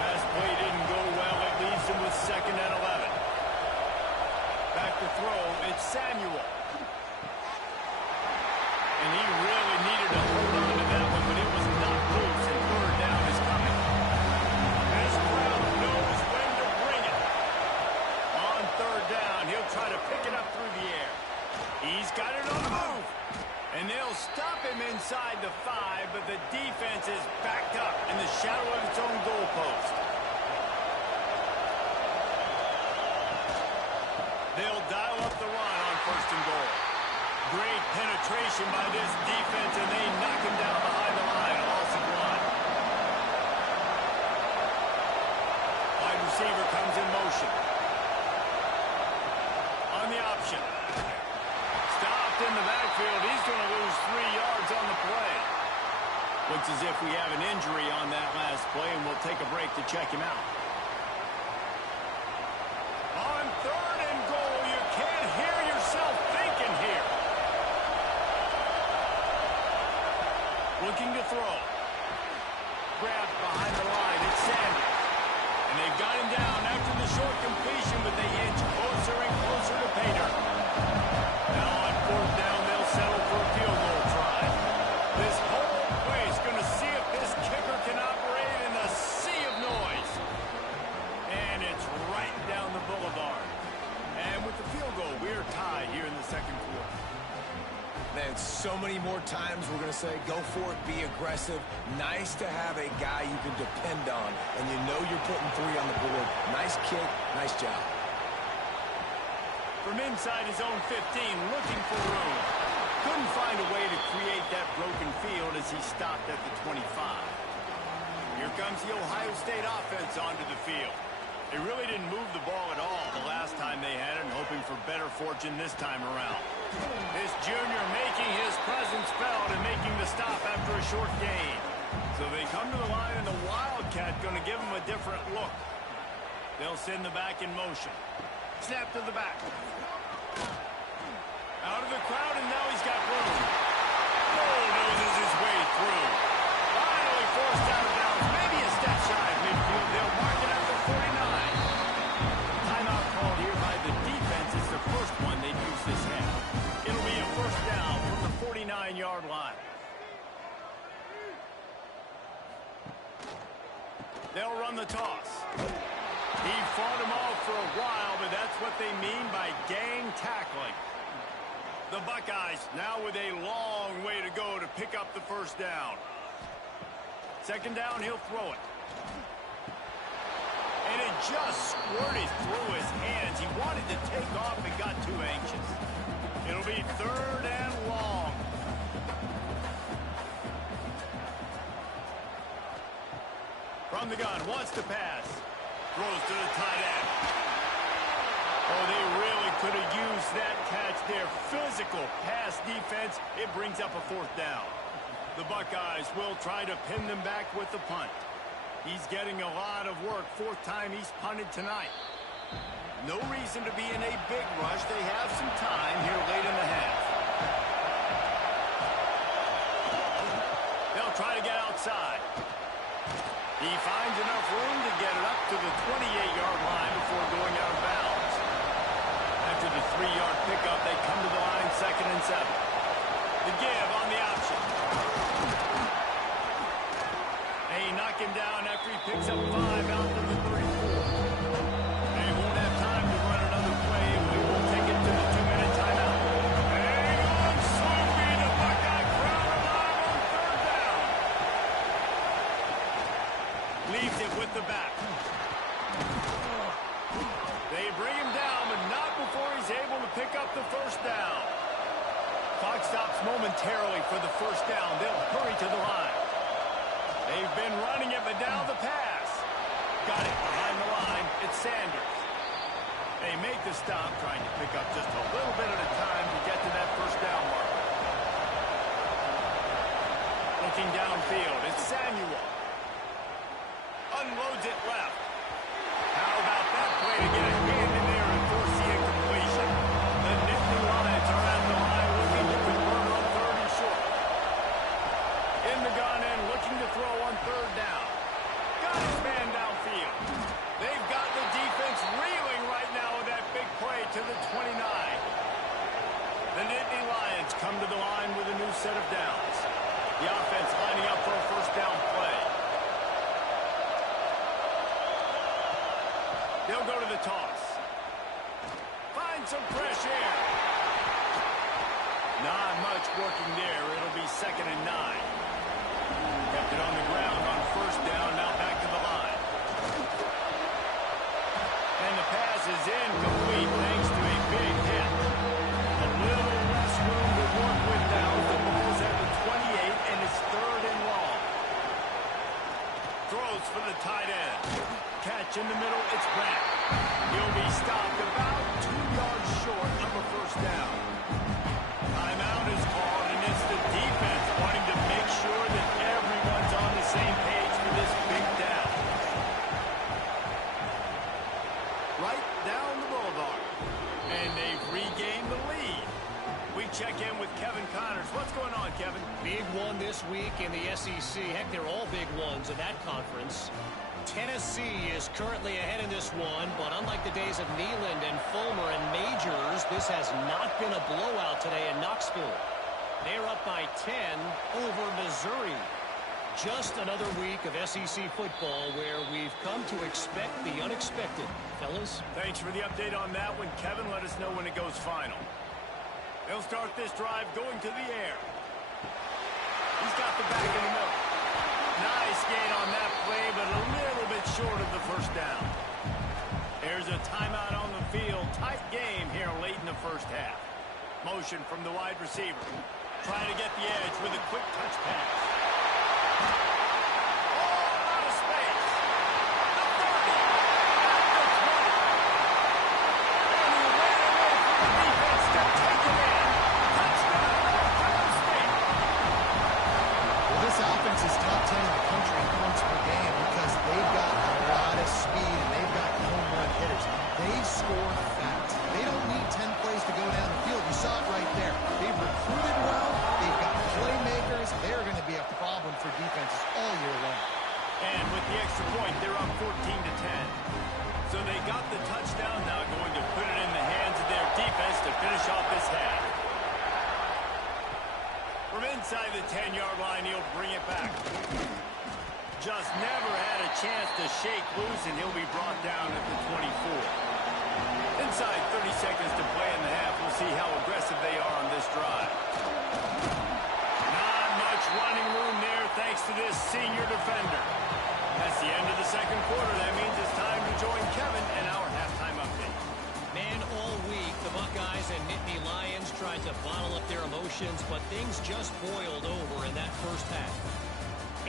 Last play didn't go well. It leaves him with second and 11. Back to throw. It's Samuel. And he really needed to hold on to that one, but it was not loose, and third down is coming. This crowd knows when to bring it. On third down, he'll try to 5, but the defense is backed up in the shadow of its own goalpost. They'll dial up the run on 1st and goal. Great penetration by this defense, and they knock him down behind the line. A loss of 1. Wide receiver comes in motion. On the option. Stopped in the backfield. He's going to lose 3 yards on the play. Looks as if we have an injury on that last play, and we'll take a break to check him out. On 3rd and goal, you can't hear yourself thinking here. Looking to throw. Grabbed behind the line. It's Sanders. And they've got him down after the short completion, but they inch closer and closer to pay dirt. Now on 4th down, they'll settle for a field goal try. This whole play is going to see if this kicker can operate in a sea of noise. And it's right down the boulevard. And with the field goal, we're tied here in the 2nd quarter. Man, so many more times we're going to say, go for it, be aggressive. Nice to have a guy you can depend on, and you know you're putting 3 on the board. Nice kick, nice job. From inside his own 15, looking for room. Couldn't find a way to create that broken field as he stopped at the 25. Here comes the Ohio State offense onto the field. They really didn't move the ball at all the last time they had it, and hoping for better fortune this time around. This junior making his presence felt and making the stop after a short gain. So they come to the line, and the Wildcat going to give them a different look. They'll send the back in motion. Snap to the back. Out of the crowd, and now he's got room. Bulldozes his way through. Finally forced out of bounds. Maybe a step shy of midfield. They'll mark it at the 49. Timeout called here by the defense. It's the first one they've used this half. It'll be a 1st down from the 49-yard line. They'll run the toss. He fought them off for a while, but that's what they mean by gang tackling. The Buckeyes now with a long way to go to pick up the 1st down. 2nd down, he'll throw it. And it just squirted through his hands. He wanted to take off and got too anxious. It'll be 3rd and long. From the gun, wants to pass. Throws to the tight end. Oh, they really could have used that catch there. Physical pass defense. It brings up a 4th down. The Buckeyes will try to pin them back with the punt. He's getting a lot of work. 4th time he's punted tonight. No reason to be in a big rush. They have some time here late in the half. They'll try to get outside. He finds enough room to get it up to the 28-yard line before going out of bounds. After the 3-yard pickup, they come to the line 2nd and 7. The give on the option. They knock him down after he picks up 5 out to the 34. They won't have time to run another play, and we will take it to the 2-minute timeout. Hang on, Sophie, the Buckeye crowd alive on 3rd down. Leaves it with the back. They bring him down, but not before he's able to pick up the 1st down. Clock stops momentarily for the 1st down. They'll hurry to the line. They've been running it, but now the pass. Got it behind the line. It's Sanders. They make the stop, trying to pick up just a little bit at a time to get to that 1st down mark. Looking downfield, it's Samuel. Unloads it left. How about that play to get a hand in there and force the incompletion? The Nittany Lions are at the line looking to convert on 3rd and short. In the gun and looking to throw on 3rd down. Got his man downfield. They've got the defense reeling right now with that big play to the 29. The Nittany Lions come to the line with a new set of downs. The offense lining up for a 1st down play. They'll go to the toss. Find some fresh air. Not much working there. It'll be 2nd and 9. stretch in the middle. It's Brad. He'll be stopped about 2 yards short of a first down. Timeout is called, and it's the defense wanting to make sure that everyone's on the same page for this big down. Right down the boulevard. And they've regained the lead. We check in with Kevin Connors. What's going on, Kevin? Big one this week in the SEC. Heck, they're all big ones in that conference. Tennessee is currently ahead in this one, but unlike the days of Neyland and Fulmer and Majors, this has not been a blowout today in Knoxville. They're up by 10 over Missouri. Just another week of SEC football where we've come to expect the unexpected. Fellas? Thanks for the update on that one, Kevin. Let us know when it goes final. They'll start this drive going to the air. He's got the back in the middle. Nice gain on that play, but a little bit short of the first down. There's a timeout on the field. Tight game here late in the first half. Motion from the wide receiver. Trying to get the edge with a quick touch pass. Oh, out of space. The 30. At the 20. And he ran away from the defense to take it in. Touchdown, Ohio State. Well, this offense is top 10 in the country in points per game because they've got a lot of speed and they've got home run hitters. They score fast. They don't need 10 plays to go down the field. You saw it right there. They've recruited well. They've got playmakers. They're going to be a problem for defenses all year long. And with the extra point, they're up 14 to 10. So they got the touchdown, now going to put it in the hands of their defense to finish off this half. From inside the 10-yard line, he'll bring it back. Just never had a chance to shake loose, and he'll be brought down at the 24. Inside 30 seconds to play in the half. We'll see how aggressive they are on this drive. Not much running room there thanks to this senior defender. That's the end of the second quarter. That means it's time to join Kevin and our halftime update. Man, all week, the Buckeyes and Nittany Lions tried to bottle up their emotions, but things just boiled over in that first half.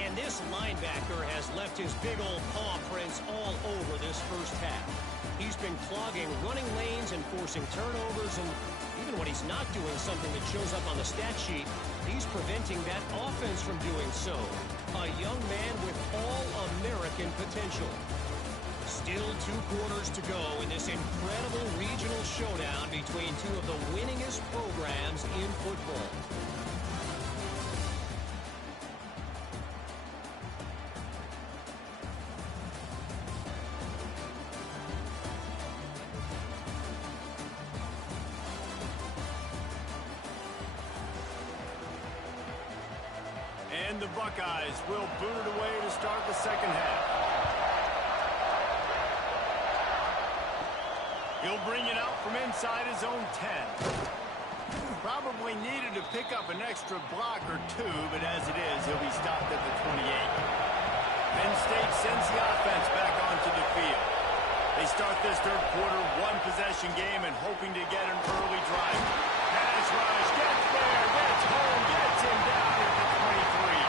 And this linebacker has left his big old paw prints all over this first half. He's been clogging running lanes and forcing turnovers, and even when he's not doing something that shows up on the stat sheet, he's preventing that offense from doing so. A young man with all-American potential. Still 2 quarters to go in this incredible regional showdown between two of the winningest programs in football. And the Buckeyes will boot it away to start the second half. He'll bring it out from inside his own 10. Probably needed to pick up an extra block or two, but as it is, he'll be stopped at the 28. Penn State sends the offense back onto the field. They start this third quarter one-possession game and hoping to get an early drive. Pass rush, gets there, gets home, gets him down at the 23.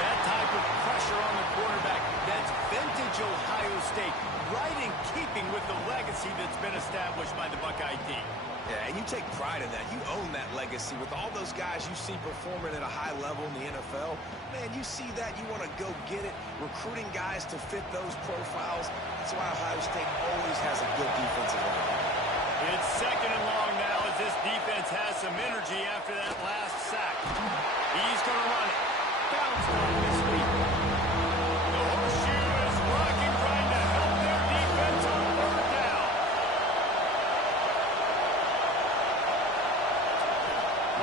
That type of pressure on the quarterback, that's vintage Ohio State, right in keeping with the legacy that's been established by the Buckeye team. Yeah, and you take pride in that. You own that legacy with all those guys you see performing at a high level in the NFL. Man, you see that, you want to go get it, recruiting guys to fit those profiles. That's why Ohio State always has a good defensive line. It's second and long now as this defense has some energy after that last sack. He's going to run it. Bounced on his feet. The horseshoe is rocking, trying to help their defense on third down.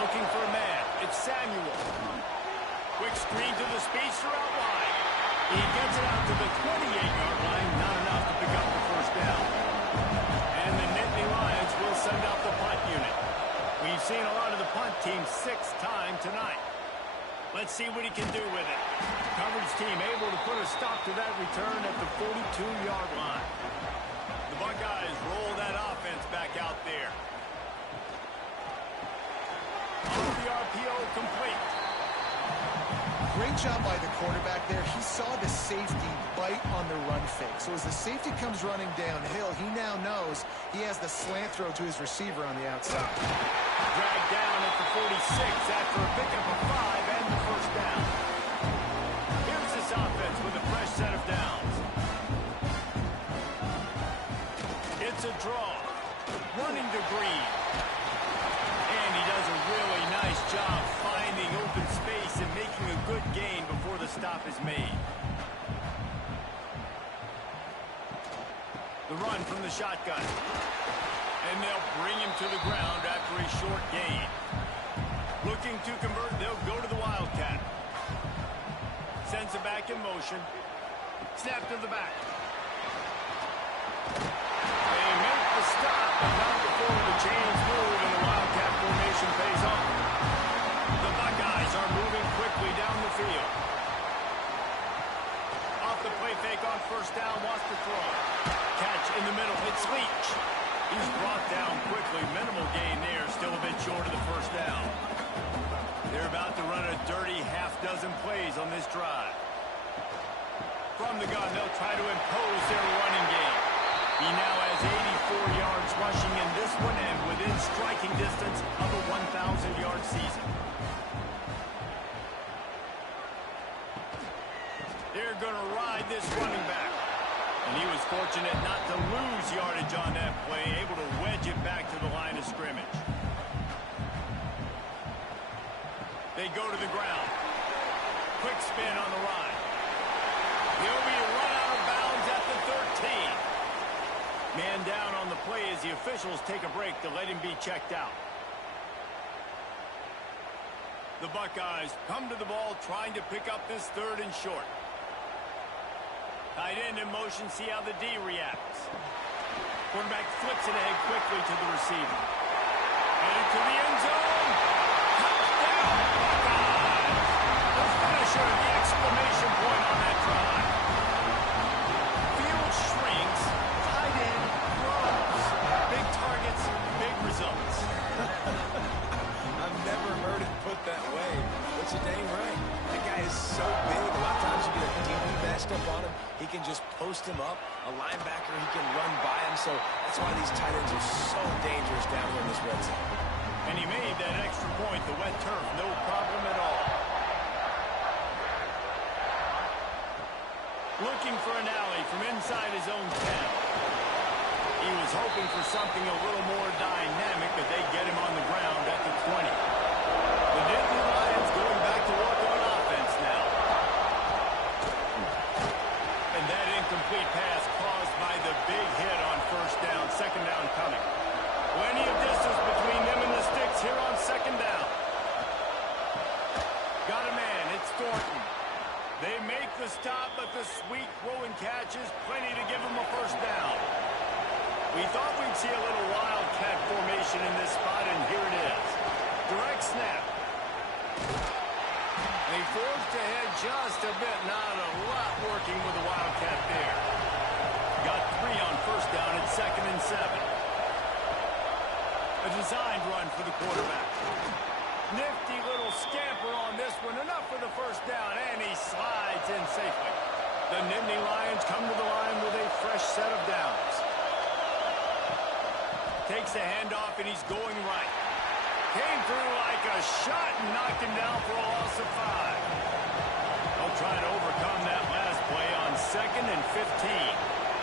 Looking for a man. It's Samuel. Quick screen to the speedster out wide. He gets it out to the 28-yard line. Not enough to pick up the first down. And the Nittany Lions will send out the punt unit. We've seen a lot of the punt team 6th time tonight. Let's see what he can do with it. Coverage team able to put a stop to that return at the 42-yard line. The Buckeyes roll that offense back out there. On the RPO complete. Great job by the quarterback there. He saw the safety bite on the run fake. So as the safety comes running downhill, he now knows he has the slant throw to his receiver on the outside. Dragged down at the 46 after a pickup of 5 and the first down. Here's this offense with a fresh set of downs. It's a draw. Running to Green. And he does a really nice job finding open space and making a good gain before the stop is made. The run from the shotgun. And they'll bring him to the ground after a short gain. Looking to convert, they'll go to the Wildcat. Sends it back in motion. Snap to the back. They make the stop, but not before the chains move and the Wildcat formation pays off. The Buckeyes are moving quickly down the field. Off the play fake on first down, wants to throw. Catch in the middle, it's Leach. He's brought down quickly, minimal gain there, still a bit short of the first down. They're about to run a dirty half-dozen plays on this drive. From the gun, they'll try to impose their running game. He now has 84 yards rushing in this one and within striking distance of a 1,000-yard season. They're going to ride this running back. And he was fortunate not to lose yardage on that play, able to wedge it back to the line of scrimmage. They go to the ground. Quick spin on the run. He'll be run out of bounds at the 13. Man down on the play as the officials take a break to let him be checked out. The Buckeyes come to the ball trying to pick up this third and short. Tight end in motion, see how the D reacts. Quarterback flips it ahead quickly to the receiver. Headed to the end zone. Touchdown, Buckeyes! The finisher, the exclamation point on that drive. Field shrinks, tight end grows. Big targets, big results. I've never heard it put that way, but you're dang right. That guy is so big. A lot of times you get a DB matched up on him. He can just post him up. A linebacker, he can run by him. So that's why these tight ends are so dangerous down here in this red zone. And he made that extra point, the wet turf, no problem at all. Looking for an alley from inside his own 10. He was hoping for something a little more dynamic, but they get him on the ground at the 20. The Nittany Lions going back to work on offense now. And that incomplete pass caused by the big hit on first down, second down coming. Plenty of distance between them and the sticks here on second down. Got a man, it's Thornton. They make the stop, but the sweet throw and catch is plenty to give them a first down. We thought we'd see a little wildcat formation in this spot, and here it is. Direct snap. They forced ahead just a bit, not a lot working with the wildcat there. Got 3 on first down at 2nd and 7. A designed run for the quarterback. Nifty little scamper on this one. Enough for the first down, and he slides in safely. The Nittany Lions come to the line with a fresh set of downs. Takes the handoff, and he's going right. Came through like a shot and knocked him down for a loss of 5. They'll try to overcome that last play on 2nd and 15.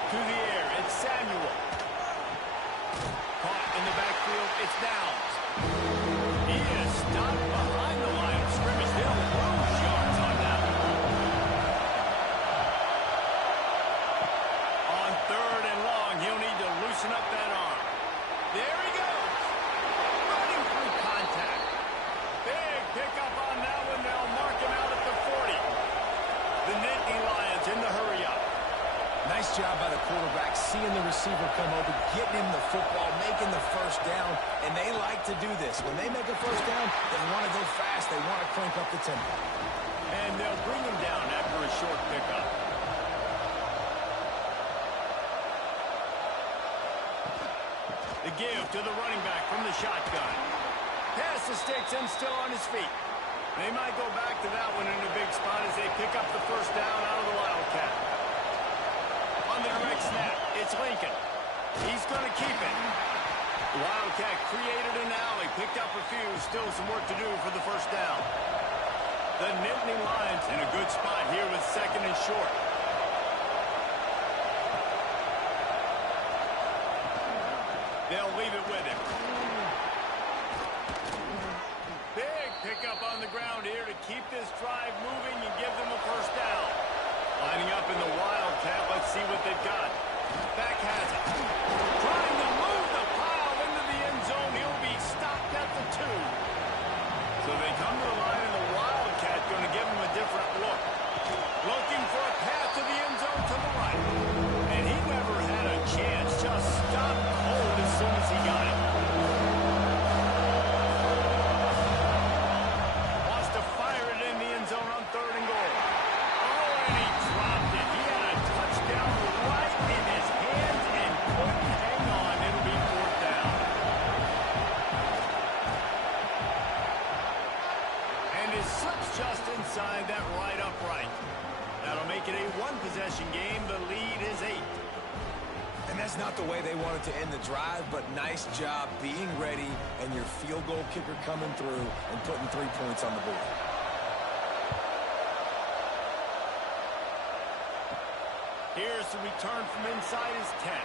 To the air, it's Samuel. Caught in the backfield, it's Downs. He is stopped behind the line of scrimmage. They'll lose yards on that one. On 3rd and long, he'll need to loosen up that arm. There he goes. Running through contact. Big pickup on that one. They'll mark him out at the 40. The Nittany Lions in the hurry up. Nice job by the quarterback, seeing the receiver come open, getting him the football, making the first down, and they like to do this. When they make a first down, they want to go fast. They want to crank up the tempo. And they'll bring him down after a short pickup. The give to the running back from the shotgun. Pass the sticks and still on his feet. They might go back to that one in a big spot keep it. The Wildcat created an alley, picked up a few, still some work to do for the first down. The Nittany Lions in a good spot here with second and short. They'll leave it with him. Big pickup on the ground here to keep this drive moving and give them a first down. Lining up in the Wildcat, let's see what they've got. Back has it. Trying to move the pile into the end zone. He'll be stopped at the 2. So they come to the line, and the Wildcat going to give him a different look. Looking for a path to the end zone to the right. And he never had a chance. Just stopped cold as soon as he got it. Wants to fire it in the end zone on 3rd and goal. Oh, and he dropped it. He had a touchdown right in his hands and couldn't hang on. It'll be 4th down. And his slip's just inside that right upright. That'll make it a one-possession game. The lead is 8. And that's not the way they wanted to end the drive, but nice job being ready and your field goal kicker coming through and putting 3 points on the board. Here's the return from inside his 10.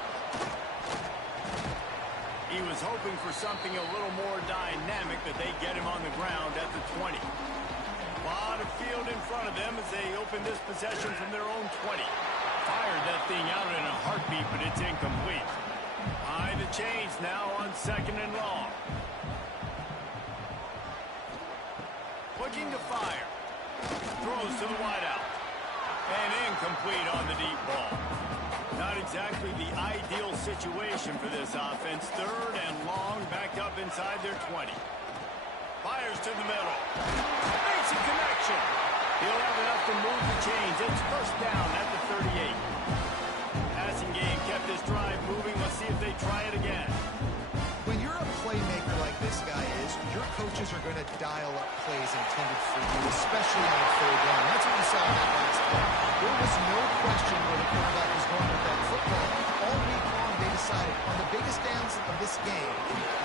He was hoping for something a little more dynamic, that they get him on the ground at the 20. A lot of field in front of them as they open this possession from their own 20. Fired that thing out in a heartbeat, but it's incomplete. High the chains now on 2nd and long. Looking to fire. Throws to the wideout. And incomplete on the deep ball. Not exactly the ideal situation for this offense. 3rd and long, backed up inside their 20. Fires to the middle. Makes a connection. He'll have enough to move the chains. It's first down at the 38. Passing game kept this drive moving. Let's see if they try it again. When you're a playmaker like this guy is, your coaches are going to dial up plays intended for you, especially on a 3rd down. That's what we saw in that last play. There was no question where the quarterback was going with that football. All week long, they decided on the biggest downs of this game,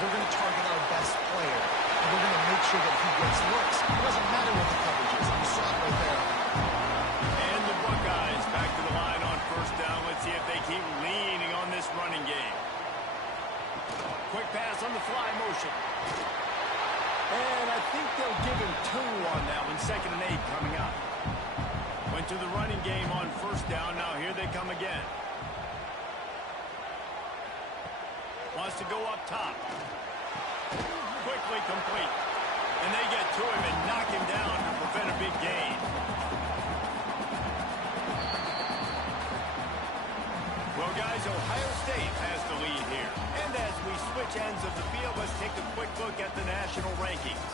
we're going to target our best player. And we're going to make sure that he gets looks. It doesn't matter what the coverage is. You saw it right there. And the Buckeyes back to the line on first down. Let's see if they keep leaning on this running game. Quick pass on the fly motion. And I think they'll give him 2 on that one. 2nd and 8 coming up. Went to the running game on first down. Now here they come again. Wants to go up top. Quickly complete. And they get to him and knock him down to prevent a big gain. Well, guys, Ohio State has the lead here. And as we switch ends of the field, let's take a quick look at the national rankings.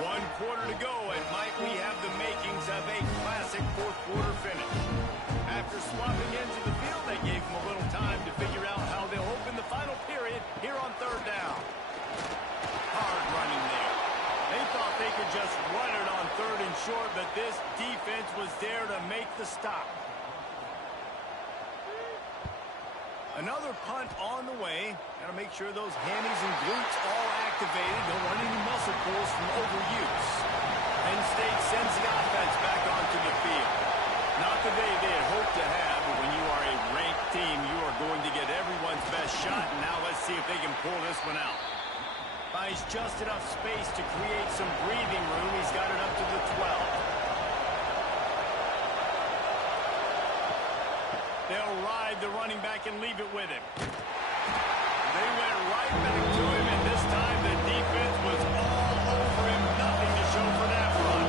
One quarter to go, and might we have the makings of a classic 4th quarter finish. After swapping ends of the field, they gave them a little time to figure out how they'll open the final period here on 3rd down. Hard running there. They thought they could just run it on 3rd and short, but this defense was there to make the stop. Another punt on the way. Got to make sure those hammies and glutes all activated. Don't want any muscle pulls from overuse. Penn State sends the offense back onto the field. Not the day they had hoped to have, but when you are a ranked team, you are going to get everyone's best shot. And now let's see if they can pull this one out. Buys just enough space to create some breathing room. He's got it up to the 12. They'll ride the running back and leave it with him. They went right back to him, and this time the defense was all over him. Nothing to show for that run.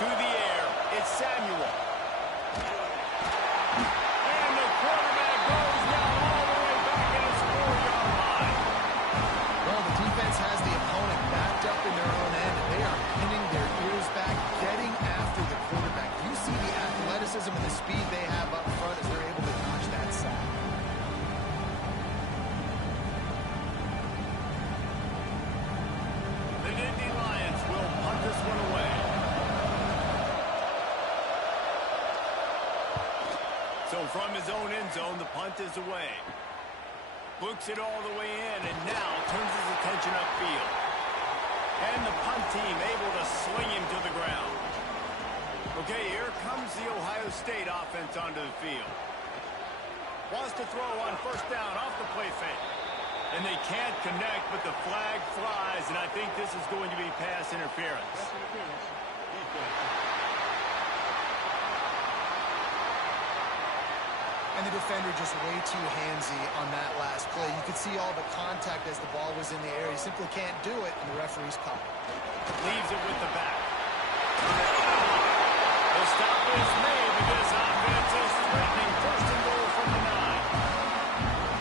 To the air, it's Samuel. And the quarterback goes now all the way back in his 4-yard line. Well, the defense has the opponent backed up in their own end, and they are pinning their ears back, getting after the quarterback. You see the athleticism and the speed they have up front as they're able to notch that sack. From his own end zone, the punt is away. Books it all the way in, and now turns his attention upfield. And the punt team able to sling him to the ground. Okay, here comes the Ohio State offense onto the field. Wants to throw on first down off the play fake. And they can't connect, but the flag flies, and I think this is going to be pass interference. And the defender just way too handsy on that last play. You could see all the contact as the ball was in the air. He simply can't do it, and the referee's caught. Leaves it with the back. The stop is made, but this offense is threatening. First and goal from the 9.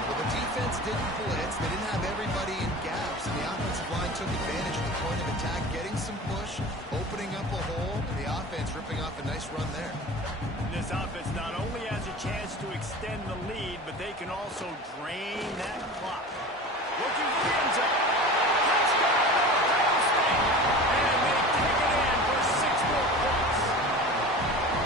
Well, the defense didn't blitz. They didn't have everybody in gaps, and the offensive line took advantage of the point of attack, getting some push, opening up a hole, and the offense ripping off a nice run there. This offense not only has a chance to extend the lead, but they can also drain that clock. Looking for the end zone. Touchdown, Ohio State. And they take it in for 6 more points.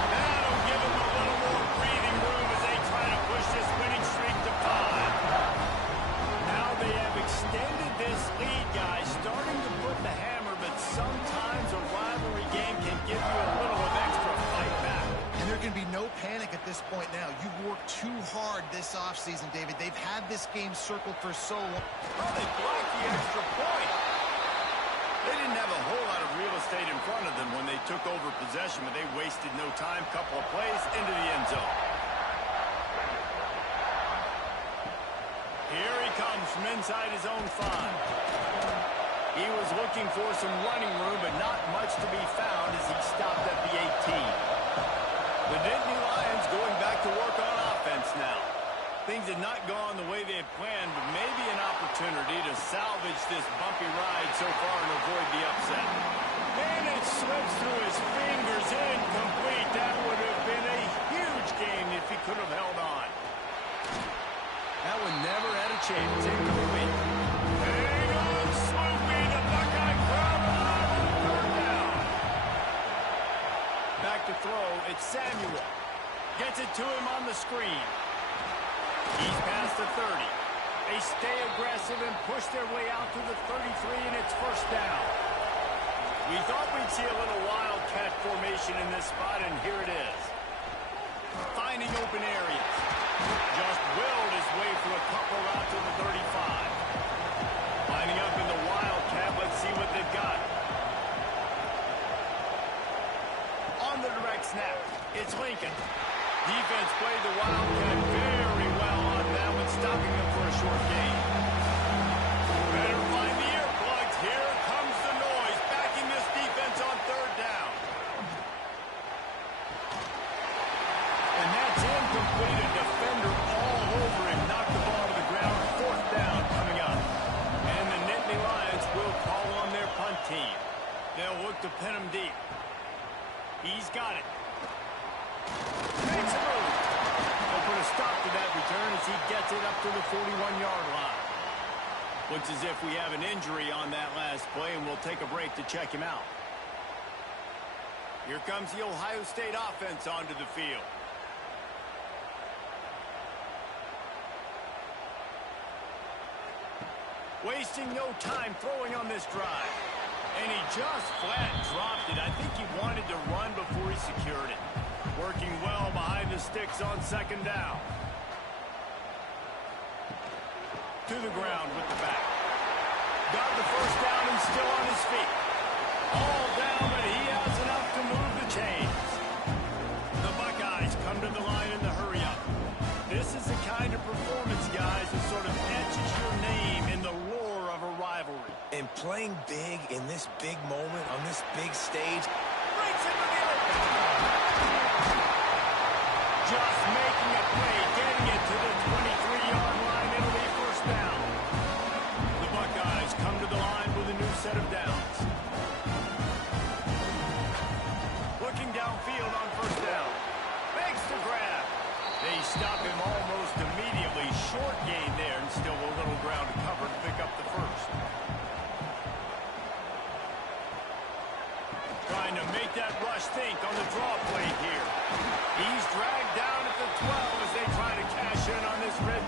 That'll give them a little more breathing room as they try to push this winning streak to 5. Now they have extended this lead, guys, starting to put the hammer, but sometimes a rivalry game can give you a little of extra fight back. And there can be no panic at this point now. You've worked too hard this offseason, David. They've had this game circled for so long. Oh, they blocked the extra point. They didn't have a whole lot of real estate in front of them when they took over possession, but they wasted no time. Couple of plays into the end zone. Here he comes from inside his own 5. He was looking for some running room, but not much to be found as he stopped at the 18. The Nittany Lions going back to work on offense now. Things had not gone the way they had planned, but maybe an opportunity to salvage this bumpy ride so far and avoid the upset. And it slips through his fingers, incomplete. That would have been a huge game if he could have held on. That one never had a chance. Incomplete. Hang on, Sloopy, the Buckeye crowd alive on the 3rd down. Back to throw, it's Samuel. Gets it to him on the screen. He's past the 30. They stay aggressive and push their way out to the 33, and it's first down. We thought we'd see a little wildcat formation in this spot, and here it is. Finding open areas. Just willed his way through a couple out to the 35. Lining up in the wildcat, let's see what they've got. On the direct snap, it's Lincoln. Defense played the wildcat very well on that one, stopping them for a short gain. Better find the earplugs. Here comes the noise, backing this defense on 3rd down. And that's incomplete. A defender all over him. Knocked the ball to the ground. 4th down coming up. And the Nittany Lions will call on their punt team. They'll look to pin him deep. He's got it. Makes a move. They'll put a stop to that return as he gets it up to the 41-yard line. Looks as if we have an injury on that last play, and we'll take a break to check him out. Here comes the Ohio State offense onto the field. Wasting no time throwing on this drive. And he just flat dropped it. I think he wanted to run before he secured it. Working well behind the sticks on 2nd down. To the ground with the back. Got the first down and still on his feet. All down, but he has enough to move the chains. The Buckeyes come to the line in the hurry-up. This is the kind of performance, guys, that sort of etches your name in the lore of a rivalry. And playing big in this big moment, on this big stage, Breaks into the open. Just making a play, getting it to the 23-yard line. It'll be first down. The Buckeyes come to the line with a new set of downs. Looking downfield on first down. Makes the grab. They stop him almost immediately. Short gain there, and still a little ground to cover to pick up the first. Trying to make that rush think on the draw play here. He's dragged down at the 12 as they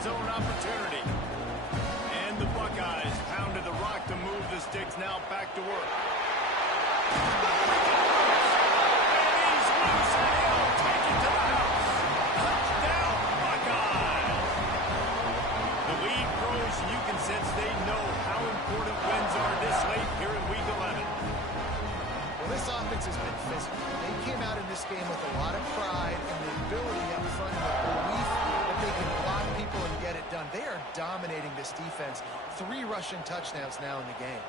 zone opportunity. And the Buckeyes pounded the rock to move the sticks now back to work. And he's loose and he'll take it to the house. Touchdown, Buckeyes. The lead grows, and you can sense they know how important wins are this late here in Week 11. Well, this offense has been physical. They came out in this game with a lot of pride and the ability up front, the belief that they can block people and get it done. They are dominating this defense. 3 rushing touchdowns now in the game.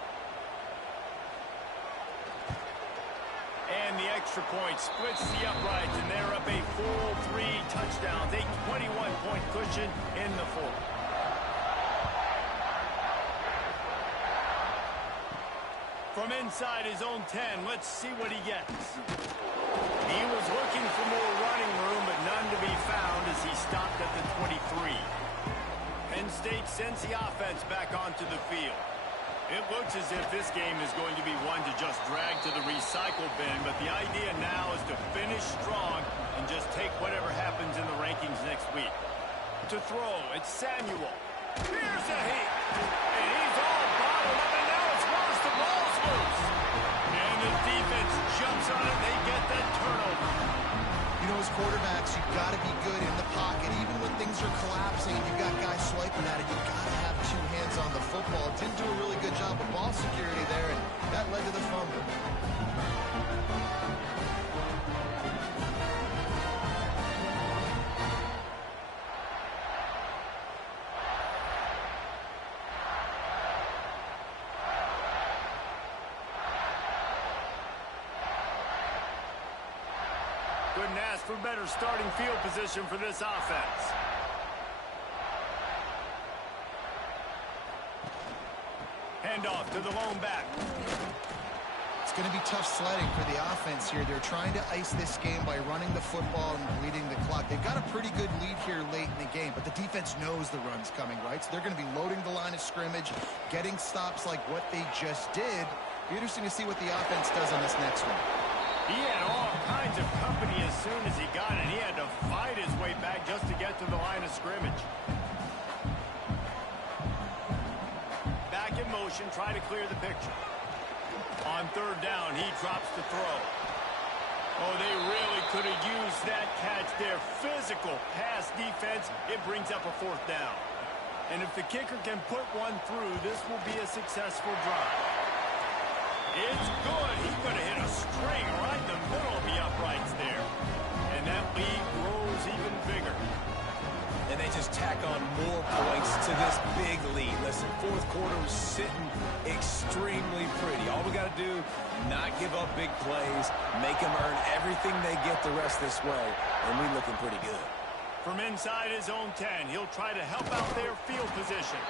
And the extra point splits the uprights, and they're up a full 3 touchdowns, a 21-point cushion in the fourth. From inside his own 10, let's see what he gets. He was looking for more running room, but none to be found as he stopped at the 23. Penn State sends the offense back onto the field. It looks as if this game is going to be one to just drag to the recycle bin, but the idea now is to finish strong and just take whatever happens in the rankings next week. To throw, it's Samuel. Here's a hit, and he's all bottled up, and now it's worse. The ball's loose. And the defense jumps on it, they get that turnover. You know, as quarterbacks, you've got to be good in the pocket. Even when things are collapsing and you've got guys swiping at it, you've got to have 2 hands on the football. Didn't do a really good job of ball security there, and that led to the fumble. Couldn't ask for better starting field position for this offense. Handoff to the lone back. It's going to be tough sledding for the offense here. They're trying to ice this game by running the football and bleeding the clock. They've got a pretty good lead here late in the game, but the defense knows the run's coming, right? So they're going to be loading the line of scrimmage, getting stops like what they just did. Be interesting to see what the offense does on this next one. He had all kinds of company as soon as he got it. He had to fight his way back just to get to the line of scrimmage. Back in motion, try to clear the picture. On 3rd down, he drops the throw. Oh, they really could have used that catch there. Physical pass defense. It brings up a 4th down. And if the kicker can put one through, this will be a successful drive. It's good. He's going to hit a string right in the middle of the uprights there. And that lead grows even bigger. And they just tack on more points to this big lead. Listen, 4th quarter was sitting extremely pretty. All we got to do, not give up big plays, make them earn everything they get the rest this way, and we're looking pretty good. From inside his own 10, he'll try to help out their field position.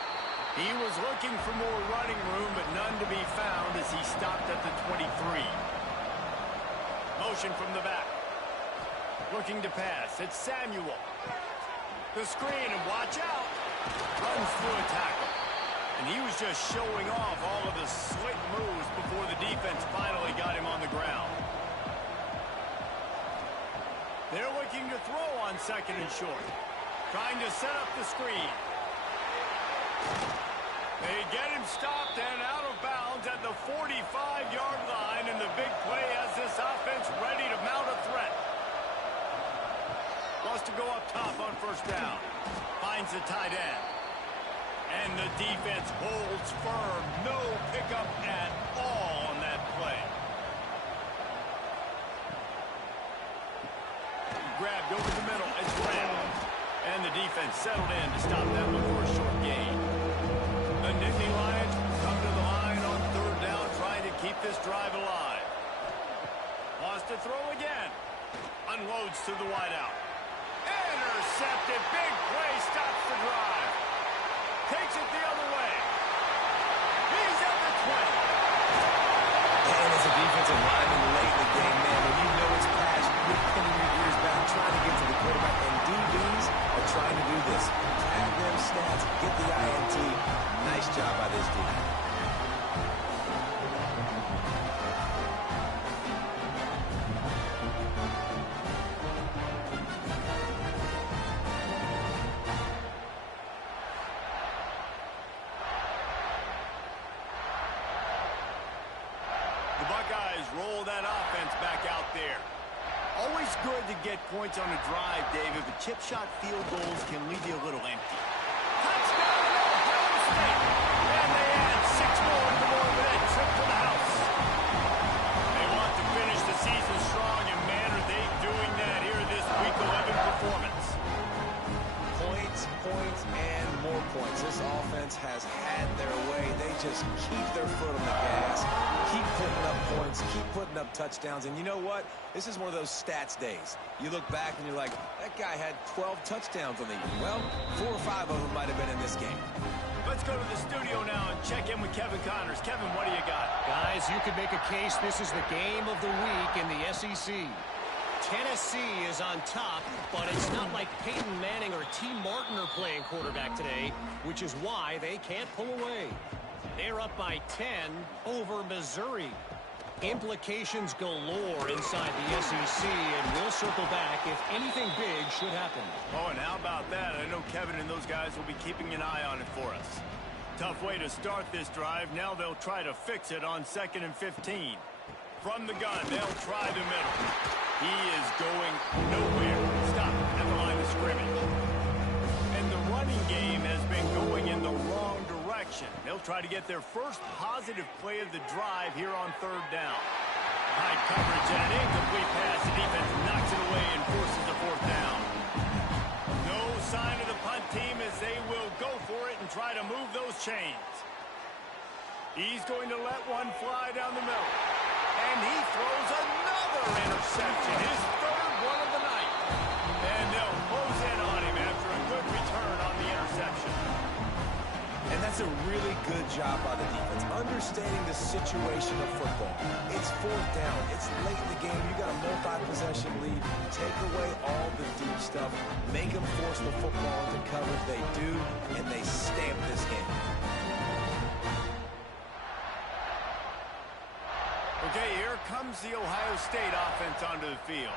He was looking for more running room, but none to be found as he stopped at the 23. Motion from the back. Looking to pass. It's Samuel. The screen, and watch out. Runs through a tackle. And he was just showing off all of the slick moves before the defense finally got him on the ground. They're looking to throw on 2nd and short. Trying to set up the screen. They get him stopped and out of bounds at the 45-yard line, and the big play has this offense ready to mount a threat. Wants to go up top on 1st down. Finds the tight end. And the defense holds firm. No pickup at all on that play. Grabbed over the middle. It's Graham. And the defense settled in to stop that one for a short gain. The Nittany Lions come to the line on 3rd down, trying to keep this drive alive. Wants to throw again. Unloads to the wideout. Intercepted. Big play stops the drive. Takes it the other way. He's at the 20. And as a defensive lineman late in the game, man, when you know it's past, you're pinning your ears back, trying to get to the quarterback, and DBs are trying to do this. Tag them stats, get the INT. Nice job by this defense. The Buckeyes roll that offense back out there. Always good to get points on a drive, David, but chip shot field goals can leave you a little empty. Touchdown, Ohio State! And they add 6 more to more with a trip to the house. They want to finish the season strong, and man, are they doing that here in this Week 11 performance. Points, and more points. This offense has had their way. They just keep their foot on the gas, keep putting up points, keep putting up touchdowns. And you know what? This is one of those stats days. You look back and you're like, that guy had 12 touchdowns on the year. Well, 4 or 5 of them might have been in this game. Let's go to the studio now and check in with Kevin Connors. Kevin, what do you got? Guys, you could make a case this is the game of the week in the SEC. Tennessee is on top, but it's not like Peyton Manning or T. Martin are playing quarterback today, which is why they can't pull away. They're up by 10 over Missouri. Implications galore inside the SEC, and we'll circle back if anything big should happen. Oh, and how about that? I know Kevin and those guys will be keeping an eye on it for us. Tough way to start this drive. Now they'll try to fix it on 2nd and 15. From the gun, they'll try the middle. He is going nowhere. Stop at the line of scrimmage. And the running game has been going in the wrong direction. They'll try to get their first positive play of the drive here on 3rd down. High coverage and an incomplete pass. The defense knocks it away and forces the 4th down. No sign of the punt team as they will go for it and try to move those chains. He's going to let one fly down the middle. And he throws another interception, his 3rd one of the night. And they'll close in on him after a good return on the interception. And that's a really good job by the defense, understanding the situation of football. It's 4th down. It's late in the game. You got a multi-possession lead. Take away all the deep stuff. Make them force the football into coverage. They do, and they stamp this game. Okay, here comes the Ohio State offense onto the field.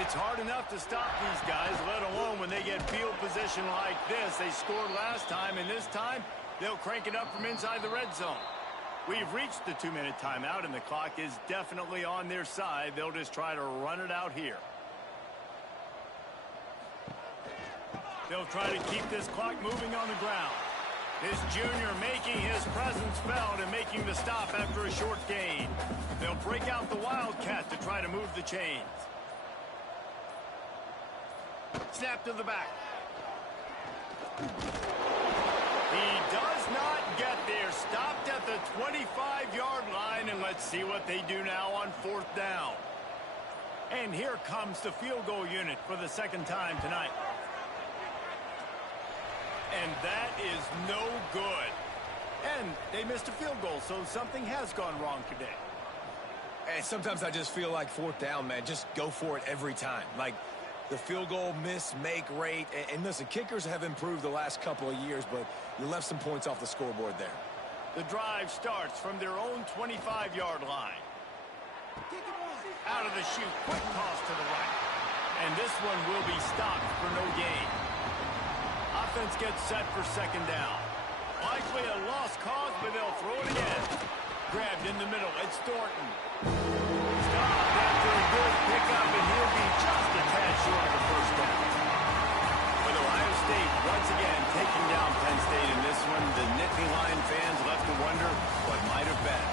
It's hard enough to stop these guys, let alone when they get field position like this. They scored last time, and this time they'll crank it up from inside the red zone. We've reached the 2-minute timeout, and the clock is definitely on their side. They'll just try to run it out here. They'll try to keep this clock moving on the ground. This junior making his presence felt and making the stop after a short gain. They'll break out the Wildcat to try to move the chains. Snap to the back. He does not get there. Stopped at the 25-yard line, and let's see what they do now on 4th down. And here comes the field goal unit for the 2nd time tonight. And that is no good. And they missed a field goal, so something has gone wrong today. And sometimes I just feel like 4th down, man, just go for it every time. Like the field goal miss-make rate. And listen, kickers have improved the last couple of years, but you left some points off the scoreboard there. The drive starts from their own 25-yard line. Out of the chute, quick toss to the right. And this one will be stopped for no gain. Offense gets set for 2nd down. Likely a lost cause, but they'll throw it again. Grabbed in the middle. It's Thornton. Stopped after a good pickup, and he'll be just a tad short of the 1st down. With Ohio State once again taking down Penn State in this one, the Nittany Lion fans left to wonder what might have been.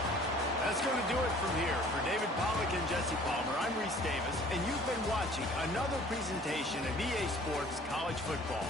That's going to do it from here. For David Pollack and Jesse Palmer, I'm Reese Davis, and you've been watching another presentation of EA Sports College Football.